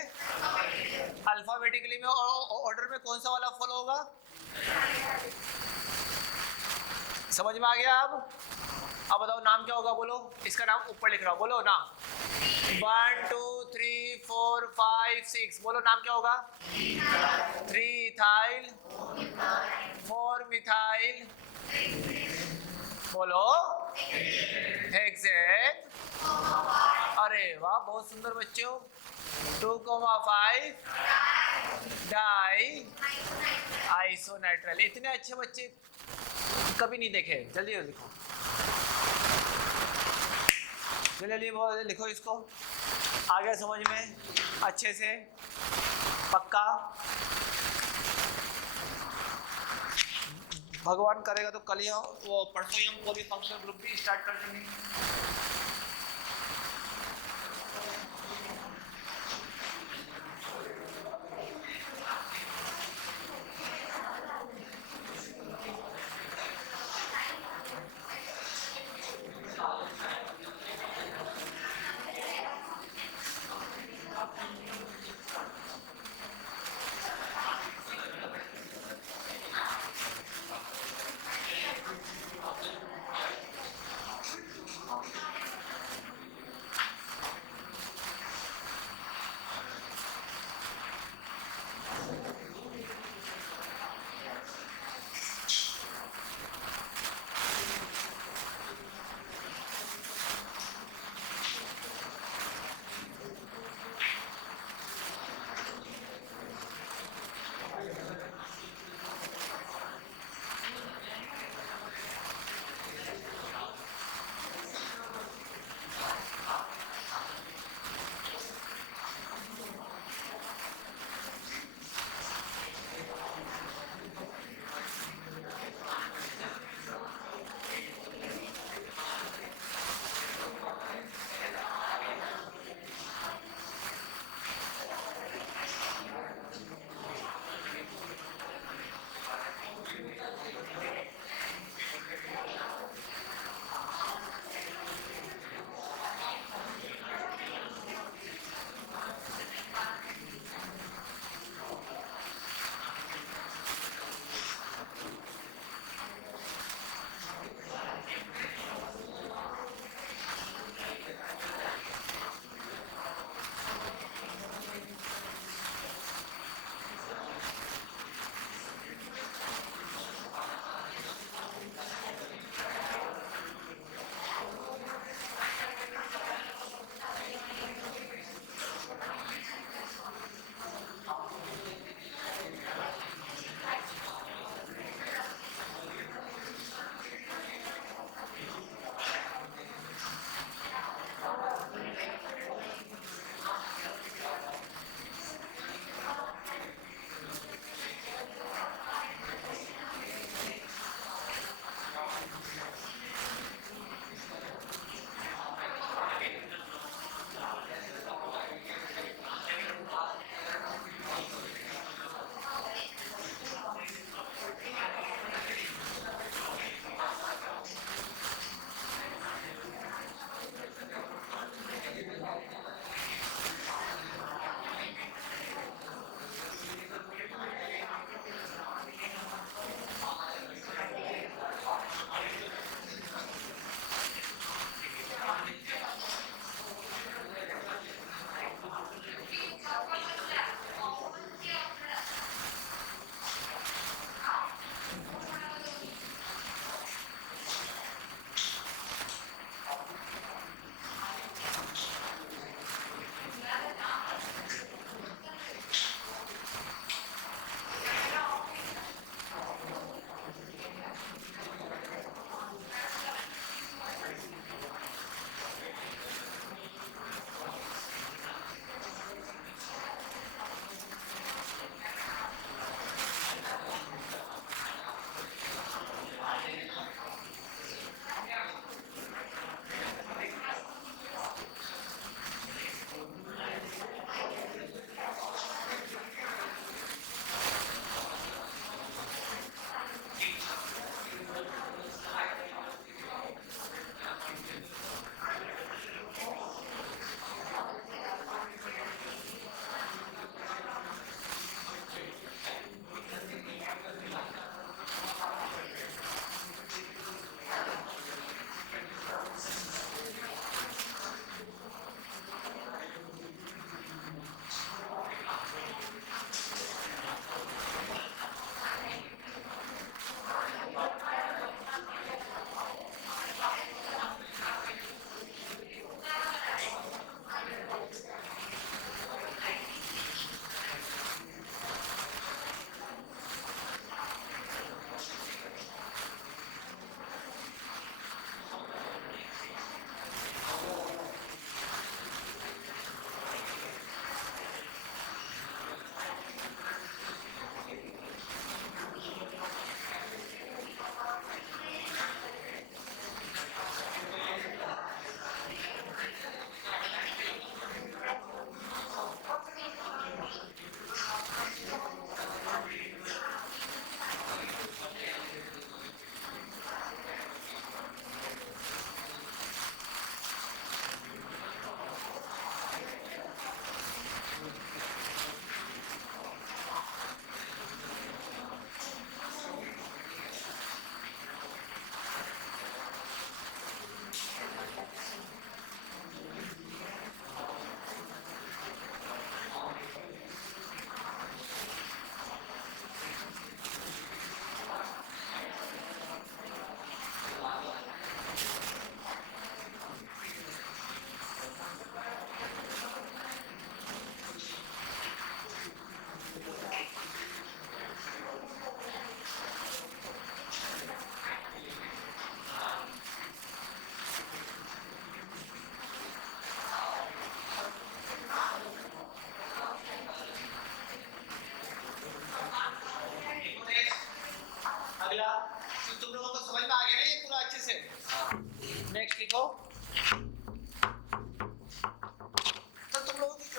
अल्फाबेटिकली में ऑर्डर में कौन सा वाला फॉलो होगा? समझ में आ गया? अब बताओ नाम क्या होगा? बोलो। इसका नाम ऊपर लिख रहा हूं, बोलो नाम। 1 2 3 4 5 6 बोलो नाम क्या होगा? 3 इथाइल 4 मिथाइल बोलो हेक्सेन। अरे वाह, बहुत सुंदर बच्चे हो। 2,5 डाई आइसोनाइट्राइल। इतने अच्छे बच्चे कभी नहीं देखे। जल्दी लिखो, जल्दी लिखो इसको। आ गया समझ में अच्छे से? पक्का? भगवान करेगा तो कल ही वो परसों ही हम कोई फंक्शनल ग्रुप भी स्टार्ट कर देंगे।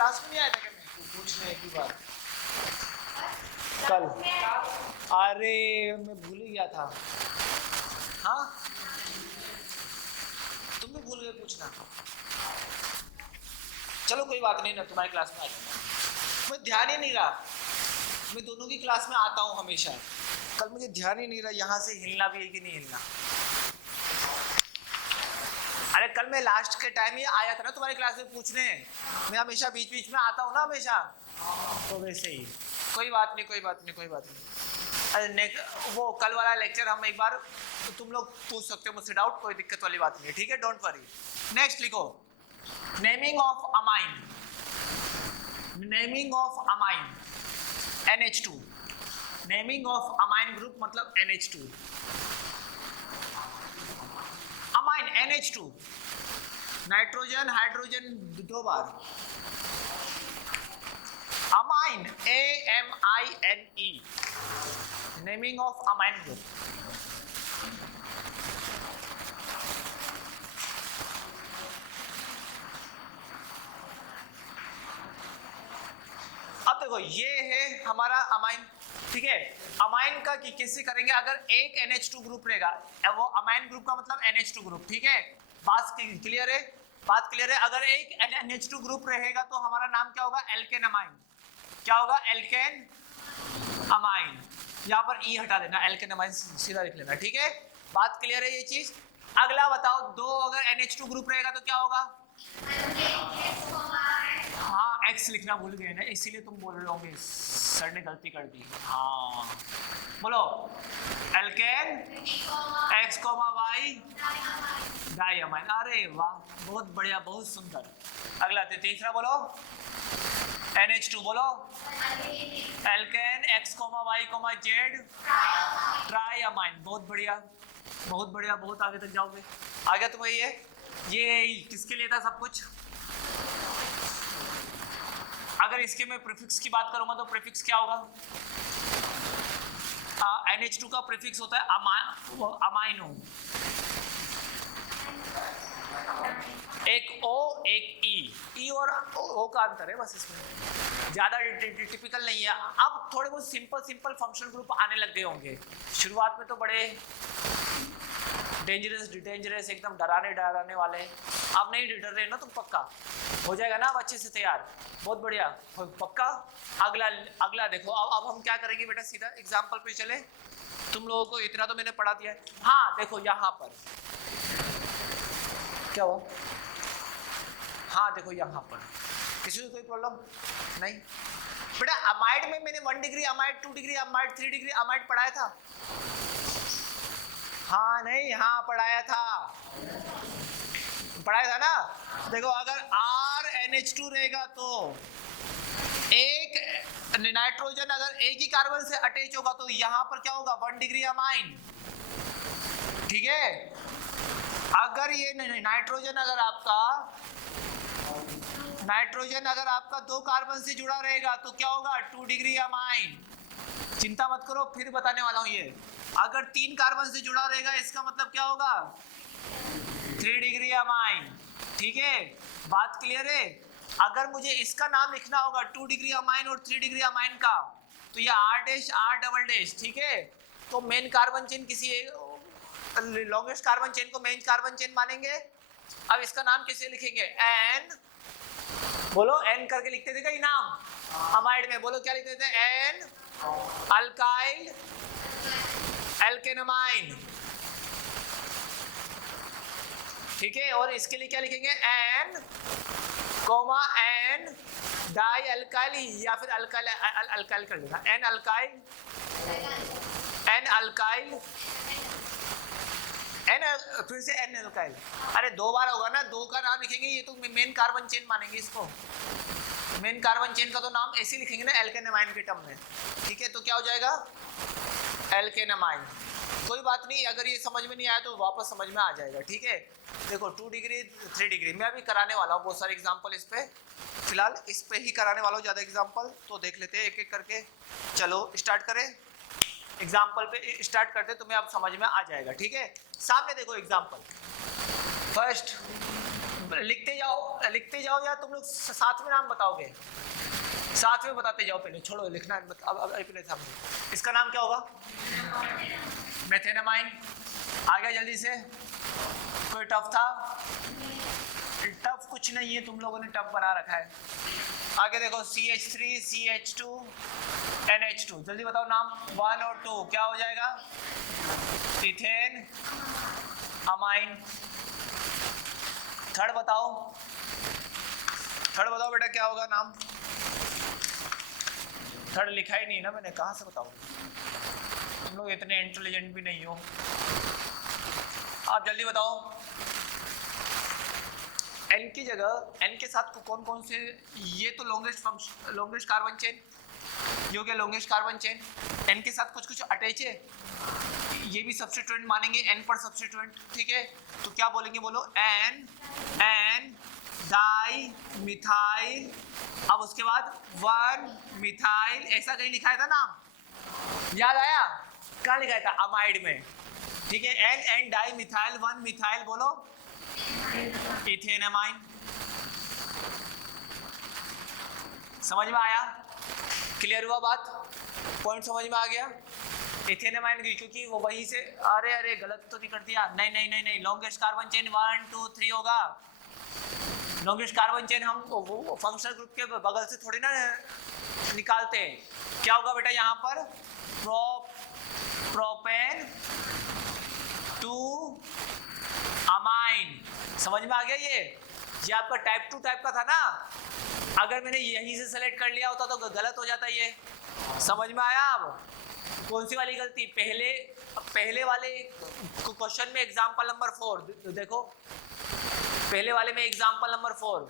क्लास में नहीं आया था क्या मैं पूछने की बात कल? अरे मैं भूल ही गया था। हाँ तुम भी भूल गए पूछना। चलो कोई बात नहीं ना, तुम्हारी क्लास में आ जाऊंगा। मैं ध्यान ही नहीं रहा, मैं दोनों की क्लास में आता हूँ हमेशा। कल मुझे ध्यान ही नहीं रहा यहाँ से हिलना भी है कि नहीं हिलना। अरे कल मैं लास्ट के टाइम ही आया था ना तुम्हारी क्लास में पूछने, मैं हमेशा बीच बीच में आता हूँ ना हमेशा, तो वैसे ही। कोई बात नहीं कोई बात नहीं कोई बात नहीं। अरे वो कल वाला लेक्चर हम एक बार तो तुम लोग पूछ सकते हो मुझसे डाउट, कोई दिक्कत वाली बात नहीं है, ठीक है, डोंट वरी। नेक्स्ट लिखो, naming of amine. Naming of amine NH2। Naming of amine group मतलब NH2। Amine NH2, nitrogen hydrogen दो बार, amine AMINE। Naming of amine group. अब देखो ये है हमारा अमाइन, ठीक है। अमाइन का कैसे करेंगे, अगर एक NH2 ग्रुप रहेगा, वो अमाइन ग्रुप का मतलब NH2 ग्रुप, ठीक है। बात क्लियर है, बात क्लियर है। अगर एक NH2 ग्रुप रहेगा तो हमारा नाम क्या होगा, एल्केन अमाइन। क्या होगा, एल्केन अमाइन। यहाँ पर ई हटा देना, एल्केन अमाइन सीधा लिख लेना, ठीक है। बात क्लियर है ये चीज। अगला बताओ, दो अगर NH2 ग्रुप रहेगा तो क्या होगा, हाँ एक्स लिखना भूल गए ना, इसीलिए तुम बोल रहे होंगे सर ने गलती कर दी। हाँ बोलो, alkane X comma Y diamine. अरे वाह बहुत बढ़िया, बहुत सुंदर। अगला तीसरा बोलो, NH2 बोलो, alkane X comma Y comma Z triamine. बहुत बढ़िया बहुत बढ़िया, बहुत आगे तक जाओगे। आ गया तुम्हें ये किसके लिए था सब कुछ। अगर इसके मैं प्रीफिक्स की बात करूंगा तो प्रीफिक्स क्या होगा, NH2 का प्रीफिक्स होता है अमाइनो, एक O एक E और O का अंतर है बस, इसमें ज्यादा टिपिकल नहीं है। अब थोड़े बहुत सिंपल फंक्शनल ग्रुप आने लग गए होंगे। शुरुआत में तो बड़े डेंजरस एकदम डराने वाले, अब नहीं डर रहे ना तुम, पक्का हो जाएगा ना अब अच्छे से तैयार। बहुत बढ़िया पक्का। अगला देखो, अब हम क्या करेंगे बेटा, सीधा एग्जाम्पल पे चले। तुम लोगों को इतना तो मैंने पढ़ा दिया है। हाँ देखो यहाँ पर क्या हुआ, हाँ देखो यहाँ पर किसी को कोई प्रॉब्लम नहीं बेटा। अमाइड में मैंने 1 degree amide, 2 degree amide, 3 degree amide पढ़ाया था। हाँ नहीं, हाँ पढ़ाया था ना। देखो अगर RNH2 रहेगा तो एक नाइट्रोजन अगर एक ही कार्बन से अटैच होगा तो यहाँ पर क्या होगा, 1 डिग्री अमाइन, ठीक है। अगर ये नाइट्रोजन अगर आपका 2 कार्बन से जुड़ा रहेगा तो क्या होगा, 2 डिग्री अमाइन। चिंता मत करो, फिर बताने वाला हूँ ये। अगर 3 कार्बन से जुड़ा रहेगा इसका मतलब क्या होगा, 3 डिग्री अमाइन, ठीक है। बात क्लियर है। अगर मुझे इसका नाम लिखना होगा 2 डिग्री अमाइन और 3 डिग्री अमाइन का, तो ये R', ठीक है। तो मेन कार्बन चेन किसी लॉन्गेस्ट कार्बन चेन को मेन कार्बन चेन मानेंगे। अब इसका नाम कैसे लिखेंगे, N बोलो, N करके लिखते थे कहीं नाम अमाइड में, बोलो क्या लिखते थे, N अल्काइल एल्केनमाइन, ठीक है। और इसके लिए क्या लिखेंगे, N comma N di alkyl, या फिर अल्काइल कर देना, N अल्काइल फिर से N अल्काइल। अरे 2 बार होगा ना, 2 का नाम लिखेंगे, ये तो मेन कार्बन चेन मानेंगे इसको। मेन कार्बन चेन का तो नाम ऐसे लिखेंगे ना एल्केनमाइन के टर्म में, ठीक है। तो क्या हो जाएगा, एल्केनमाइन। कोई बात नहीं, अगर ये समझ में नहीं आया तो वापस समझ में आ जाएगा, ठीक है। देखो 2 डिग्री 3 डिग्री मैं अभी कराने वाला हूँ बहुत सारे एग्जाम्पल इस पे, फिलहाल इस पे ही कराने वाला हूँ ज़्यादा एग्जाम्पल, तो देख लेते हैं एक एक करके। चलो स्टार्ट करें, एग्जाम्पल पे स्टार्ट करते, तुम्हें अब समझ में आ जाएगा, ठीक है। सामने देखो एग्जाम्पल, फर्स्ट लिखते जाओ या तुम लोग साथ में नाम बताओगे? साथ में बताते जाओ, पहले छोड़ो लिखना। अब पहले सामने इसका नाम क्या होगा? मेथेनामाइन। आ गया जल्दी से? कोई टफ था? टफ कुछ नहीं है, तुम लोगों ने टफ बना रखा है। आगे देखो CH3 CH2 NH2, जल्दी बताओ नाम 1 और 2 क्या हो जाएगा? Ethane amine. थर्ड बताओ बेटा क्या होगा नाम? थर्ड लिखा ही नहीं ना मैंने, कहाँ से बताऊँ? तुम लोग इतने इंटेलिजेंट भी नहीं हो। आप जल्दी बताओ। N की जगह N के साथ कौन कौन से? ये तो लॉन्गेस्ट कार्बन चेन, ये हो गया लॉन्गेस्ट कार्बन चेन। N के साथ कुछ अटैच है, ये भी सब्स्टिट्यूएंट मानेंगे N पर सब्स्टिट्यूएंट, ठीक है? तो क्या बोलेंगे? बोलो N डाई मिथाइल। अब उसके बाद 1 मिथाइल, ऐसा कहीं लिखा था नाम, याद आया? कहाँ लिखा था? अमाइड में, ठीक है? N डाई मिथाइल 1 मिथाइल, बोलो इथेनामाइन। समझ में आया? क्लियर हुआ बात? पॉइंट समझ में आ गया? इथेनामाइन क्योंकि वो वहीं से, अरे गलत तो नहीं कर दिया? नहीं, लॉन्गेस्ट कार्बन चेन 1 2 3 होगा। लॉन्गेस्ट कार्बन चेन हम वो फंक्शनल ग्रुप के बगल से थोड़ी ना निकालते हैं। क्या होगा बेटा यहाँ पर? Propane 2 amine. समझ में आ गया? ये आपका टाइप 2 टाइप का था ना, अगर मैंने यहीं से सेलेक्ट कर लिया होता तो गलत हो जाता ये। समझ में आया? अब कौन सी वाली गलती? पहले वाले क्वेश्चन में एग्जांपल नंबर 4 देखो, पहले वाले में एग्जांपल नंबर 4,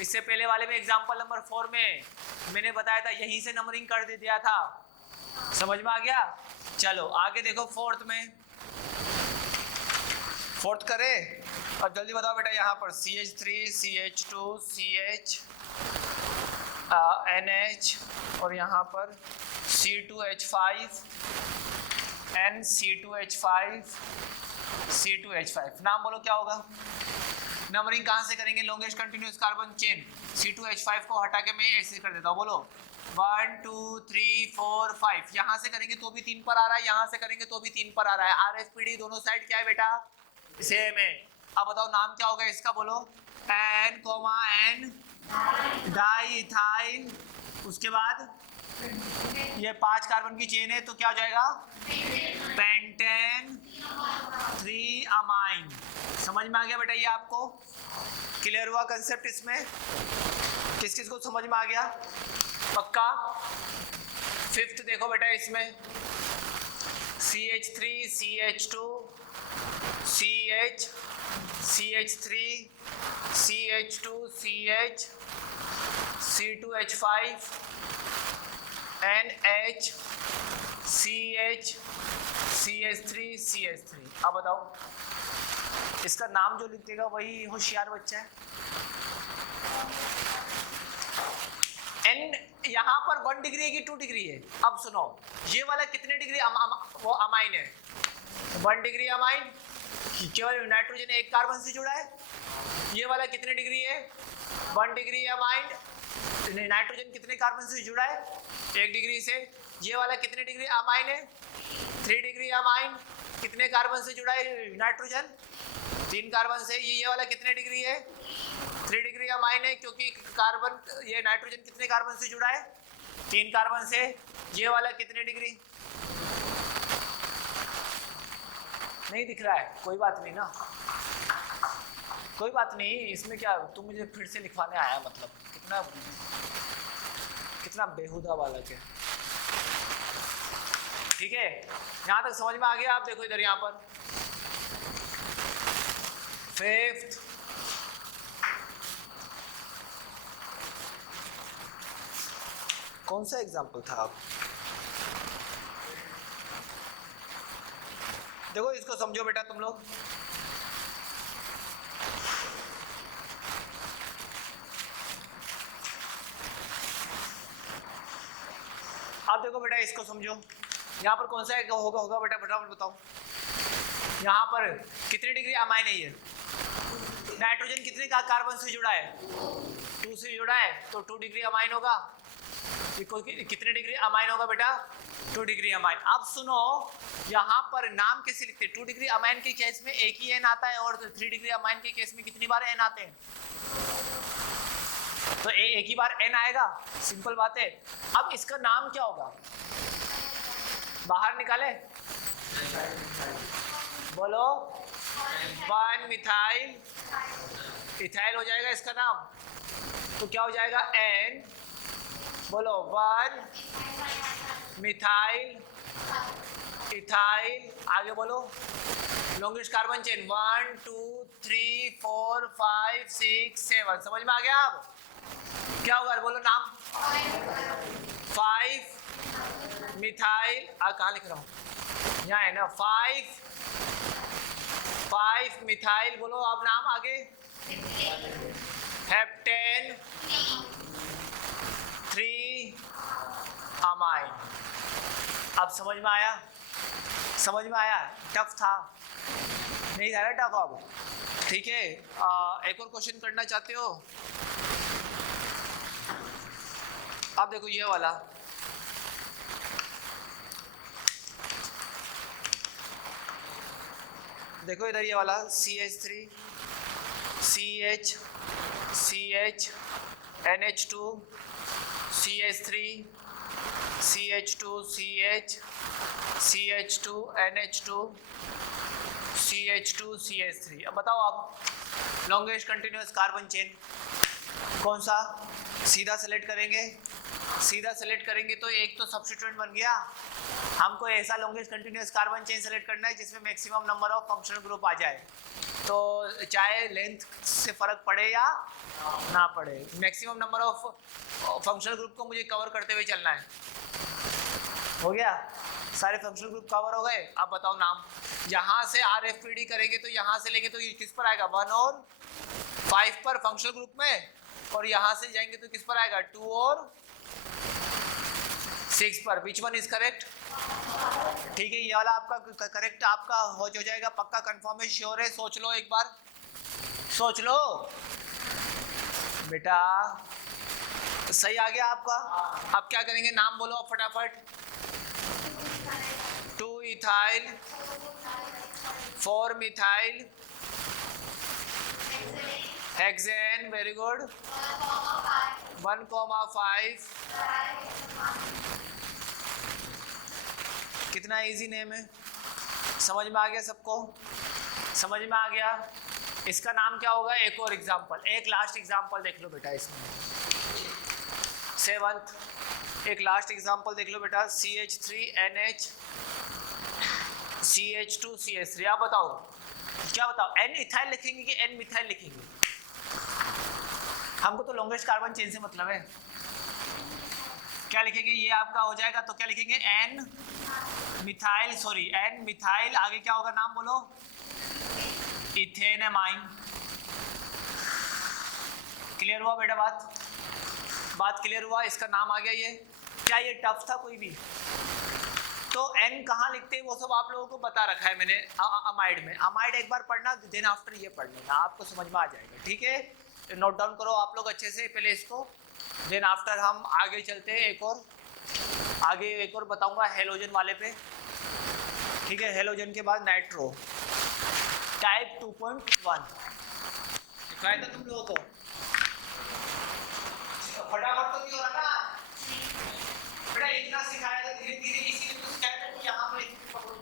इससे पहले वाले में एग्जांपल नंबर 4 में मैंने बताया था यहीं से नंबरिंग कर दिया था। समझ में आ गया? चलो आगे देखो, फोर्थ करे। अब जल्दी बताओ बेटा, यहाँ पर CH3 CH2 CH NH और यहाँ पर C2H5 N C2H5 C2H5। नाम बोलो क्या होगा? नंबरिंग कहाँ से करेंगे? Longest continuous carbon chain C2H5 को हटा के मैं ऐसे कर देता हूँ। बोलो 1 2 3 4 5। यहाँ से करेंगे तो भी 3 पर आ रहा है, यहाँ से करेंगे तो भी 3 पर आ रहा है। RSPD दोनों साइड क्या है बेटा? सेम है। अब बताओ नाम क्या होगा इसका? बोलो N डाई इथाइल। उसके बाद ये 5 कार्बन की चेन है तो क्या हो जाएगा? Pentane 3 amine. समझ में आ गया बेटा? ये आपको क्लियर हुआ कंसेप्ट? इसमें किस को समझ में आ गया? पक्का? 5th देखो बेटा, इसमें CH3 CH2 CH CH3 CH2 CH C2H5 NH CH CH3 CH3। अब बताओ इसका नाम जो लिखेगा वही होशियार बच्चा है। N यहाँ पर 1 डिग्री है कि 2 डिग्री है? अब सुनो, ये वाला कितने डिग्री वो अमाइन है? 1 डिग्री अमाइन, केवल नाइट्रोजन 1 कार्बन से जुड़ा है। ये वाला कितने डिग्री है? 1 डिग्री अमाइन। नाइट्रोजन कितने कार्बन से जुड़ा है? 1 डिग्री से। ये वाला कितने डिग्री अमाइन है? 3 डिग्री अमाइन। कितने कार्बन से जुड़ा है नाइट्रोजन? 3 कार्बन से। ये वाला कितने डिग्री है? 3 डिग्री अमाइन है, क्योंकि कार्बन, ये नाइट्रोजन कितने कार्बन से जुड़ा है? 3 कार्बन से। ये वाला कितने डिग्री? नहीं दिख रहा है? कोई बात नहीं ना, कोई बात नहीं। इसमें क्या, तुम मुझे फिर से लिखवाने आया, मतलब कितना बेहुदा वाला क्या। ठीक है, यहाँ तक समझ में आ गया? आप देखो इधर, यहाँ पर 5th कौन सा एग्जाम्पल था? आप देखो, इसको समझो बेटा तुम लोग। आप देखो बेटा, इसको समझो। यहाँ पर कौन सा होगा बेटा? फटाफट बताओ। यहाँ पर कितनी डिग्री अमाइन है? ये नाइट्रोजन कितने का कार्बन से जुड़ा है? 2 से जुड़ा है, तो 2 डिग्री अमाइन होगा। कितने डिग्री अमाइन होगा बेटा? 2 डिग्री अमाइन। अब सुनो, यहाँ पर नाम कैसे लिखते हैं? 2 डिग्री अमाइन के केस में एक ही एन आता है और 3 डिग्री अमाइन के केस में कितनी बार एन आते हैं? तो एक ही बार एन आएगा, सिंपल बात है। अब इसका नाम क्या होगा? बाहर निकाले, बोलो। 1 मिथाइल इथाइल हो जाएगा इसका नाम। तो क्या हो जाएगा? एन, बोलो 1 मिथाइल इथाइल। आगे बोलो, लॉन्गेस्ट कार्बन चेन 1 2 3 4 5 6 7। समझ में आ गया? अब क्या होगा? बोलो नाम। 5 मिथाइल, कहाँ लिख रहा हूँ? यहाँ है ना, 5 मिथाइल। बोलो अब नाम आगे। Heptane 3 amine. अब समझ में आया? समझ में आया? टफ था? नहीं था ना टफ? अब ठीक है। एक और क्वेश्चन करना चाहते हो? अब देखो ये वाला, देखो इधर ये वाला CH3 CH CH NH2 CH3 CH2 CH CH2 NH2 CH2 CH3। अब बताओ आप लॉन्गेस्ट कंटिन्यूअस कार्बन चेन कौन सा? सीधा सेलेक्ट करेंगे, सीधा सेलेक्ट करेंगे तो एक तो सब्स्टिट्यूएंट बन गया। हमको ऐसा longest continuous carbon chain select करना है जिसमें maximum number of functional group आ जाए। तो चाहे लेंथ से फर्क पड़े या ना पड़े, maximum number of functional group को मुझे कवर करते हुए चलना है। हो गया? सारे फंक्शनल ग्रुप कवर हो गए। अब बताओ नाम। यहाँ से RFPD करेंगे तो यहाँ से लेंगे तो ये किस पर आएगा? 1 और 5 पर फंक्शनल ग्रुप में, और यहाँ से जाएंगे तो किस पर आएगा? 2 और 6 पर। Which one is correct? ठीक है, ये वाला आपका करेक्ट आपका हो जाएगा पक्का, कंफर्म है, श्योर है? सोच लो एक बार, सोच लो बेटा। सही आ गया आपका? अब क्या करेंगे? नाम बोलो अब फटाफट। 2 ethyl 4 methyl hexane, very good. 1,5। कितना इजी नेम है, समझ में आ गया सबको? समझ में आ गया? इसका नाम क्या होगा? एक और एग्जांपल, एक लास्ट एग्जांपल देख लो बेटा इसमें। 7th एक लास्ट एग्जांपल देख लो बेटा। CH3NH CH2 CH3। आप बताओ क्या बताओ? N इथाइल लिखेंगे कि N मिथाइल लिखेंगे? हमको तो लॉन्गेस्ट कार्बन चेन से मतलब है। क्या लिखेंगे? ये आपका हो जाएगा तो क्या लिखेंगे? N methyl, sorry N methyl. आगे क्या होगा? नाम बोलो। इथेनमाइन। क्लियर हुआ बेटा? बात क्लियर हुआ? इसका नाम आ गया ये। क्या ये टफ था कोई भी? तो N कहाँ लिखते हैं वो सब आप लोगों को बता रखा है मैंने अमाइड में। अमाइड एक बार पढ़ना, देन आफ्टर ये पढ़ लेना, आपको समझ में आ जाएगा। ठीक है, नोट डाउन करो आप लोग अच्छे से पहले इसको, देन आफ्टर हम आगे चलते हैं। एक और बताऊंगा हेलोजन वाले पे। ठीक है, हेलोजन के बाद नाइट्रो टाइप 2.1 दिखाया था तुम लोगों को। फटाफट तो नहीं हो रहा ना बेटा, इतना सिखाया था धीरे धीरे, इसीलिए तो सिखाया था कि यहाँ पर पकड़ो।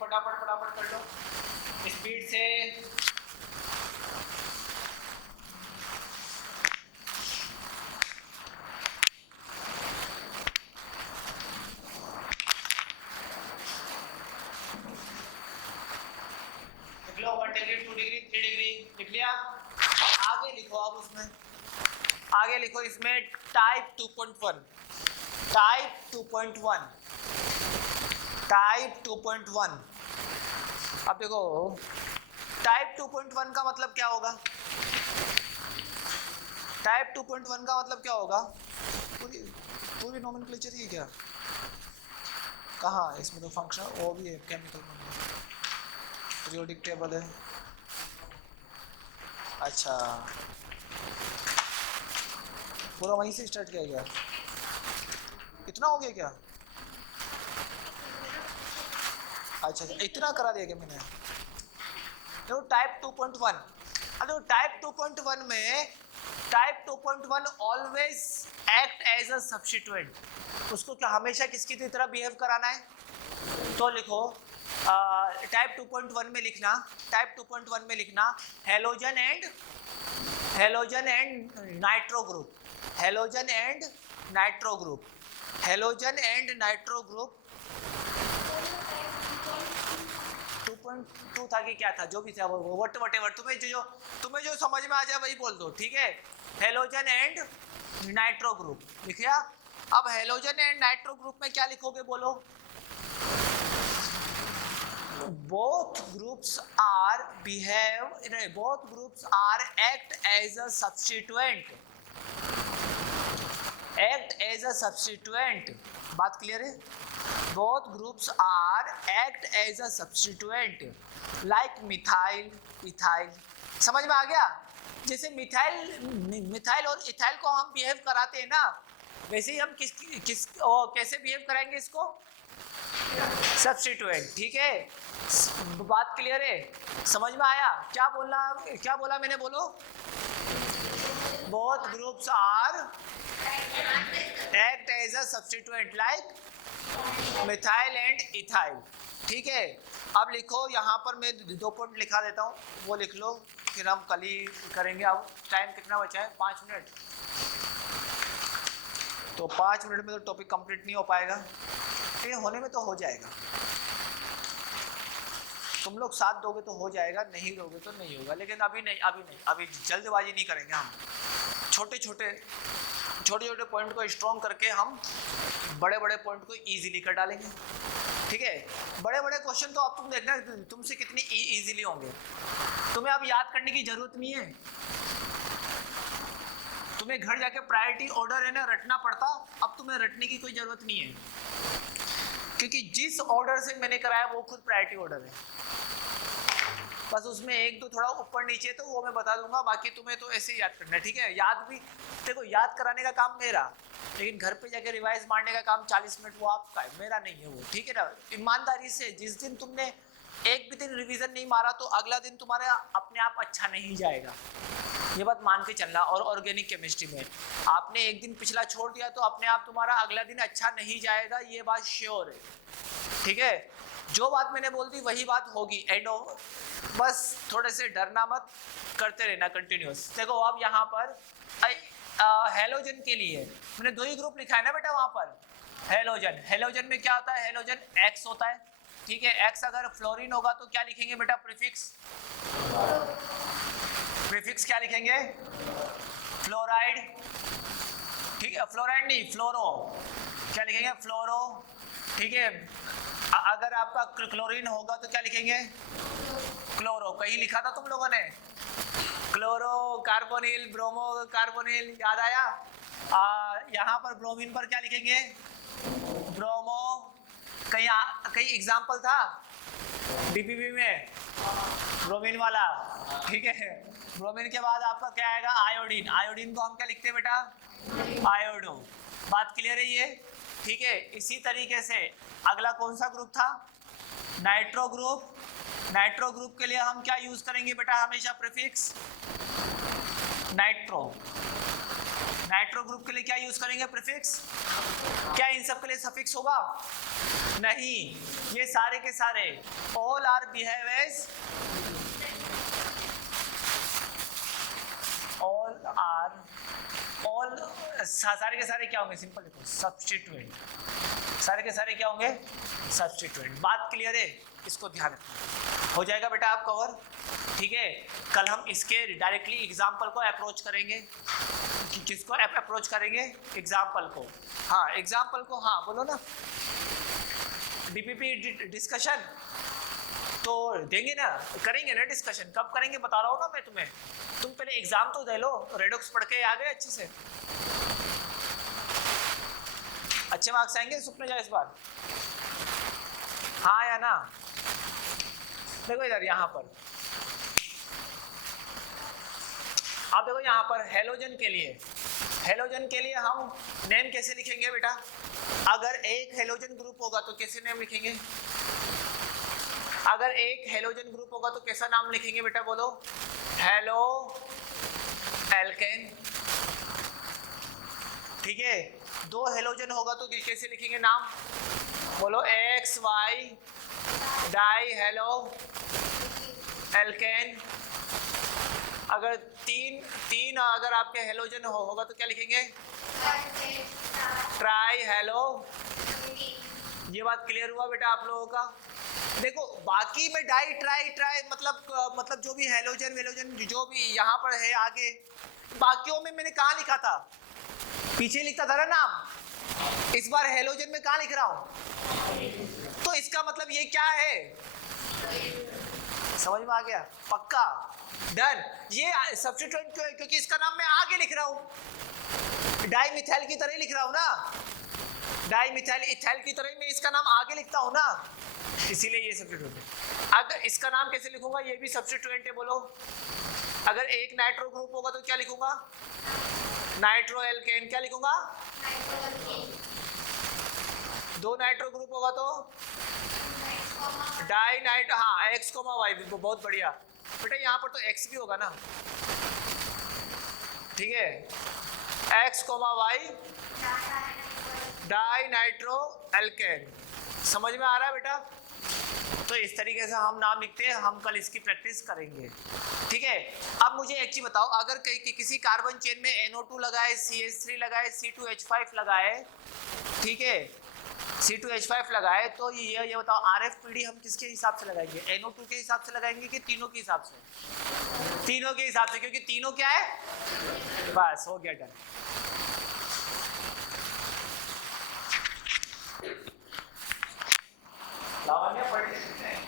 फटाफट फटाफट कर लो स्पीड से। लिख लो 1 डिग्री 2 डिग्री 3 डिग्री लिख लिया। आगे लिखो, अब उसमें आगे लिखो इसमें टाइप 2.1, टाइप 2.1, टाइप 2.1। अब देखो टाइप 2.1 का मतलब क्या होगा? टाइप 2.1 का मतलब क्या होगा? पूरी नोमेनक्लेचर ही क्या? कहाँ इसमें तो फंक्शन वो भी है, केमिकल पीरियोडिक टेबल है। अच्छा पूरा वहीं से स्टार्ट किया गया, इतना हो गया क्या? अच्छा इतना करा दिया क्या मैंने? देखो टाइप 2.1, देखो टाइप 2.1 में type 2.1 always act as a substituent. उसको क्या हमेशा किसकी तरह बिहेव कराना है? तो लिखो टाइप 2.1 में लिखना, टाइप 2.1 में लिखना halogen and nitro group, halogen and nitro group, halogen and nitro group 2.2 था कि क्या था, जो भी था वो वटेवर तुम्हें जो समझ में आ जाए वही बोल दो, ठीक है। हेलोजन एंड नाइट्रो ग्रुप लिख लिया। अब हेलोजन एंड नाइट्रो ग्रुप में क्या लिखोगे बोलो? both groups are act as a substituent, बात क्लियर है? both groups are act as a substituent like methyl ethyl। समझ में आ गया? जैसे मिथाइल और इथाइल को हम बिहेव कराते हैं ना, वैसे ही हम कैसे बिहेव कराएंगे इसको? सब्स्टिट्यूएंट, ठीक है। बात क्लियर है? समझ में आया? क्या बोला मैंने? बोलो both groups are act as a substituent like methyl and ethyl, ठीक है। अब लिखो, यहाँ पर मैं 2 पॉइंट लिखा देता हूँ, वो लिख लो, फिर हम कल ही करेंगे। अब टाइम कितना बचा है? 5 मिनट। तो 5 मिनट में तो टॉपिक कंप्लीट नहीं हो पाएगा, ये होने में तो हो जाएगा। तुम लोग साथ दोगे तो हो जाएगा, नहीं दोगे तो नहीं होगा। लेकिन अभी जल्दबाजी नहीं करेंगे हम। छोटे छोटे पॉइंट को स्ट्रॉन्ग करके हम बड़े पॉइंट को इजीली कर डालेंगे, ठीक है। बड़े क्वेश्चन तो अब तुम देखना तुमसे कितनी इजीली होंगे। तुम्हें अब याद करने की जरूरत नहीं है, तुम्हें घर जाके प्रायोरिटी ऑर्डर है ना रटना पड़ता, अब तुम्हें रटने की कोई जरूरत नहीं है, क्योंकि जिस ऑर्डर से मैंने कराया वो खुद प्रायोरिटी ऑर्डर है। बस उसमें 1-2 थोड़ा ऊपर नीचे तो वो मैं बता दूंगा, बाकी तुम्हें तो ऐसे ही याद करना है, ठीक है। याद भी देखो, याद कराने का काम मेरा, लेकिन घर पे जाके रिवाइज मारने का काम 40 मिनट वो आपका है, मेरा नहीं है वो, ठीक है ना। ईमानदारी से जिस दिन तुमने एक भी दिन रिवीजन नहीं मारा तो अगला दिन तुम्हारा अपने आप अच्छा नहीं जाएगा, ये बात मान के चलना। और ऑर्गेनिक केमिस्ट्री में आपने एक दिन पिछला छोड़ दिया तो अपने आप तुम्हारा अगला दिन अच्छा नहीं जाएगा, ये बात श्योर है, ठीक है। जो बात मैंने बोल दी वही बात होगी, एंड बस थोड़े से डरना मत, करते रहना कंटिन्यूस। देखो अब यहाँ पर हेलोजन के लिए मैंने 2 ही ग्रुप लिखा है ना बेटा, वहाँ पर हेलोजन में क्या होता है? हेलोजन X होता है, ठीक है। X अगर फ्लोरीन होगा तो क्या लिखेंगे बेटा? प्रीफिक्स क्या लिखेंगे? फ्लोराइड, ठीक है। फ्लोराइड नहीं, फ्लोरो, क्या लिखेंगे? फ्लोरो, ठीक है। अगर आपका क्लोरीन होगा तो क्या लिखेंगे? क्लोरो। कहीं लिखा था तुम लोगों ने क्लोरो कार्बोनिल, ब्रोमो कार्बोनिल, याद आया? यहाँ पर ब्रोमीन पर क्या लिखेंगे? ब्रोमो। कहीं एग्जाम्पल था डीपीपी में ब्रोमीन वाला, ठीक है। ब्रोमीन के बाद आपका क्या आएगा? आयोडीन। आयोडीन को हम क्या लिखते हैं बेटा? आयोडो। बात क्लियर है ये, ठीक है। इसी तरीके से अगला कौन सा ग्रुप था? Nitro group. नाइट्रो ग्रुप के लिए हम क्या यूज करेंगे बेटा? हमेशा प्रीफिक्स नाइट्रो, नाइट्रो ग्रुप के लिए क्या यूज करेंगे? प्रीफिक्स। क्या इन सब के लिए सफिक्स होगा? नहीं, ये सारे के सारे all are behave as, all सारे के सारे क्या होंगे? सिंपल देखो, सब्स्टिट्यूएंट। सारे के सारे क्या होंगे? सब्स्टिट्यूएंट। बात क्लियर है? इसको ध्यान रखना। हो जाएगा बेटा आप कवर, ठीक है। कल हम इसके डायरेक्टली एग्जाम्पल को अप्रोच करेंगे। किसको अप्रोच करेंगे? एग्जाम्पल को। हाँ, एग्जाम्पल को। हाँ बोलो ना। डीपीपी डिस्कशन तो देंगे ना, करेंगे ना डिस्कशन। कब करेंगे बता रहा हूँ ना मैं तुम्हें। तुम पहले एग्जाम तो दे लो, रेडॉक्स पढ़ के आ गए अच्छे से, अच्छे मार्क्स आएंगे सुपने जा इस बार। हाँ या ना? देखो इधर, यहाँ पर आप देखो, यहाँ पर हेलोजन के लिए, हेलोजन के लिए हम नेम कैसे लिखेंगे बेटा? अगर एक हेलोजन ग्रुप होगा तो कैसे नेम लिखेंगे? अगर एक हेलोजन ग्रुप होगा तो कैसा नाम लिखेंगे बेटा? बोलो। हेलो एल्केन, ठीक है। दो हेलोजन होगा तो कैसे लिखेंगे नाम? बोलो। X Y di halo alkane. अगर तीन अगर आपके हेलोजन होगा तो क्या लिखेंगे? Tri halo. ये बात क्लियर हुआ बेटा आप लोगों का? देखो बाकी में डाई ट्राई मतलब जो भी हेलोजन वेलोजन जो भी यहाँ पर है आगे, बाकियों में मैंने कहाँ लिखा था? पीछे लिखता था ना नाम। इस बार हेलोजन में कहाँ लिख रहा हूँ? तो इसका मतलब ये क्या है? समझ में आ गया? पक्का? डन। ये सब्स्टिट्यूएंट क्यों है? क्योंकि इसका नाम मैं आगे लिख रहा हूँ, डाई मिथाइल की तरह ही लिख रहा हूँ ना। डाई मिथाइल इथाइल की तरह ही मैं इसका नाम आगे लिखता हूँ ना, इसीलिए ये सब्स्टिट्यूएंट है। अगर इसका नाम कैसे लिखूंगा? ये भी सब्स्टिट्यूएंट है। बोलो। अगर एक नाइट्रो ग्रुप होगा तो क्या लिखूंगा? Nitro alkene. क्या लिखूंगा? दो नाइट्रो ग्रुप होगा तो डाई नाइट। हाँ, एक्स कोमा वाई। बहुत बढ़िया बेटा, यहाँ पर तो एक्स भी होगा ना, ठीक है। X comma Y di nitro alkane. समझ में आ रहा है बेटा? तो इस तरीके से हम नाम लिखते हैं। हम कल इसकी प्रैक्टिस करेंगे, ठीक है। अब मुझे एक चीज बताओ, अगर किसी कार्बन चेन में NO2 लगाए, CH3 लगाए, C2H5 लगाए, ठीक है, C2H5 लगाए, तो ये बताओ RFPD हम किसके हिसाब से लगाएंगे? NO2 के हिसाब से लगाएंगे कि तीनों के हिसाब से? तीनों के हिसाब से, क्योंकि तीनों क्या है? बस हो गया, डन। लावण्य पढ़ सकते हैं।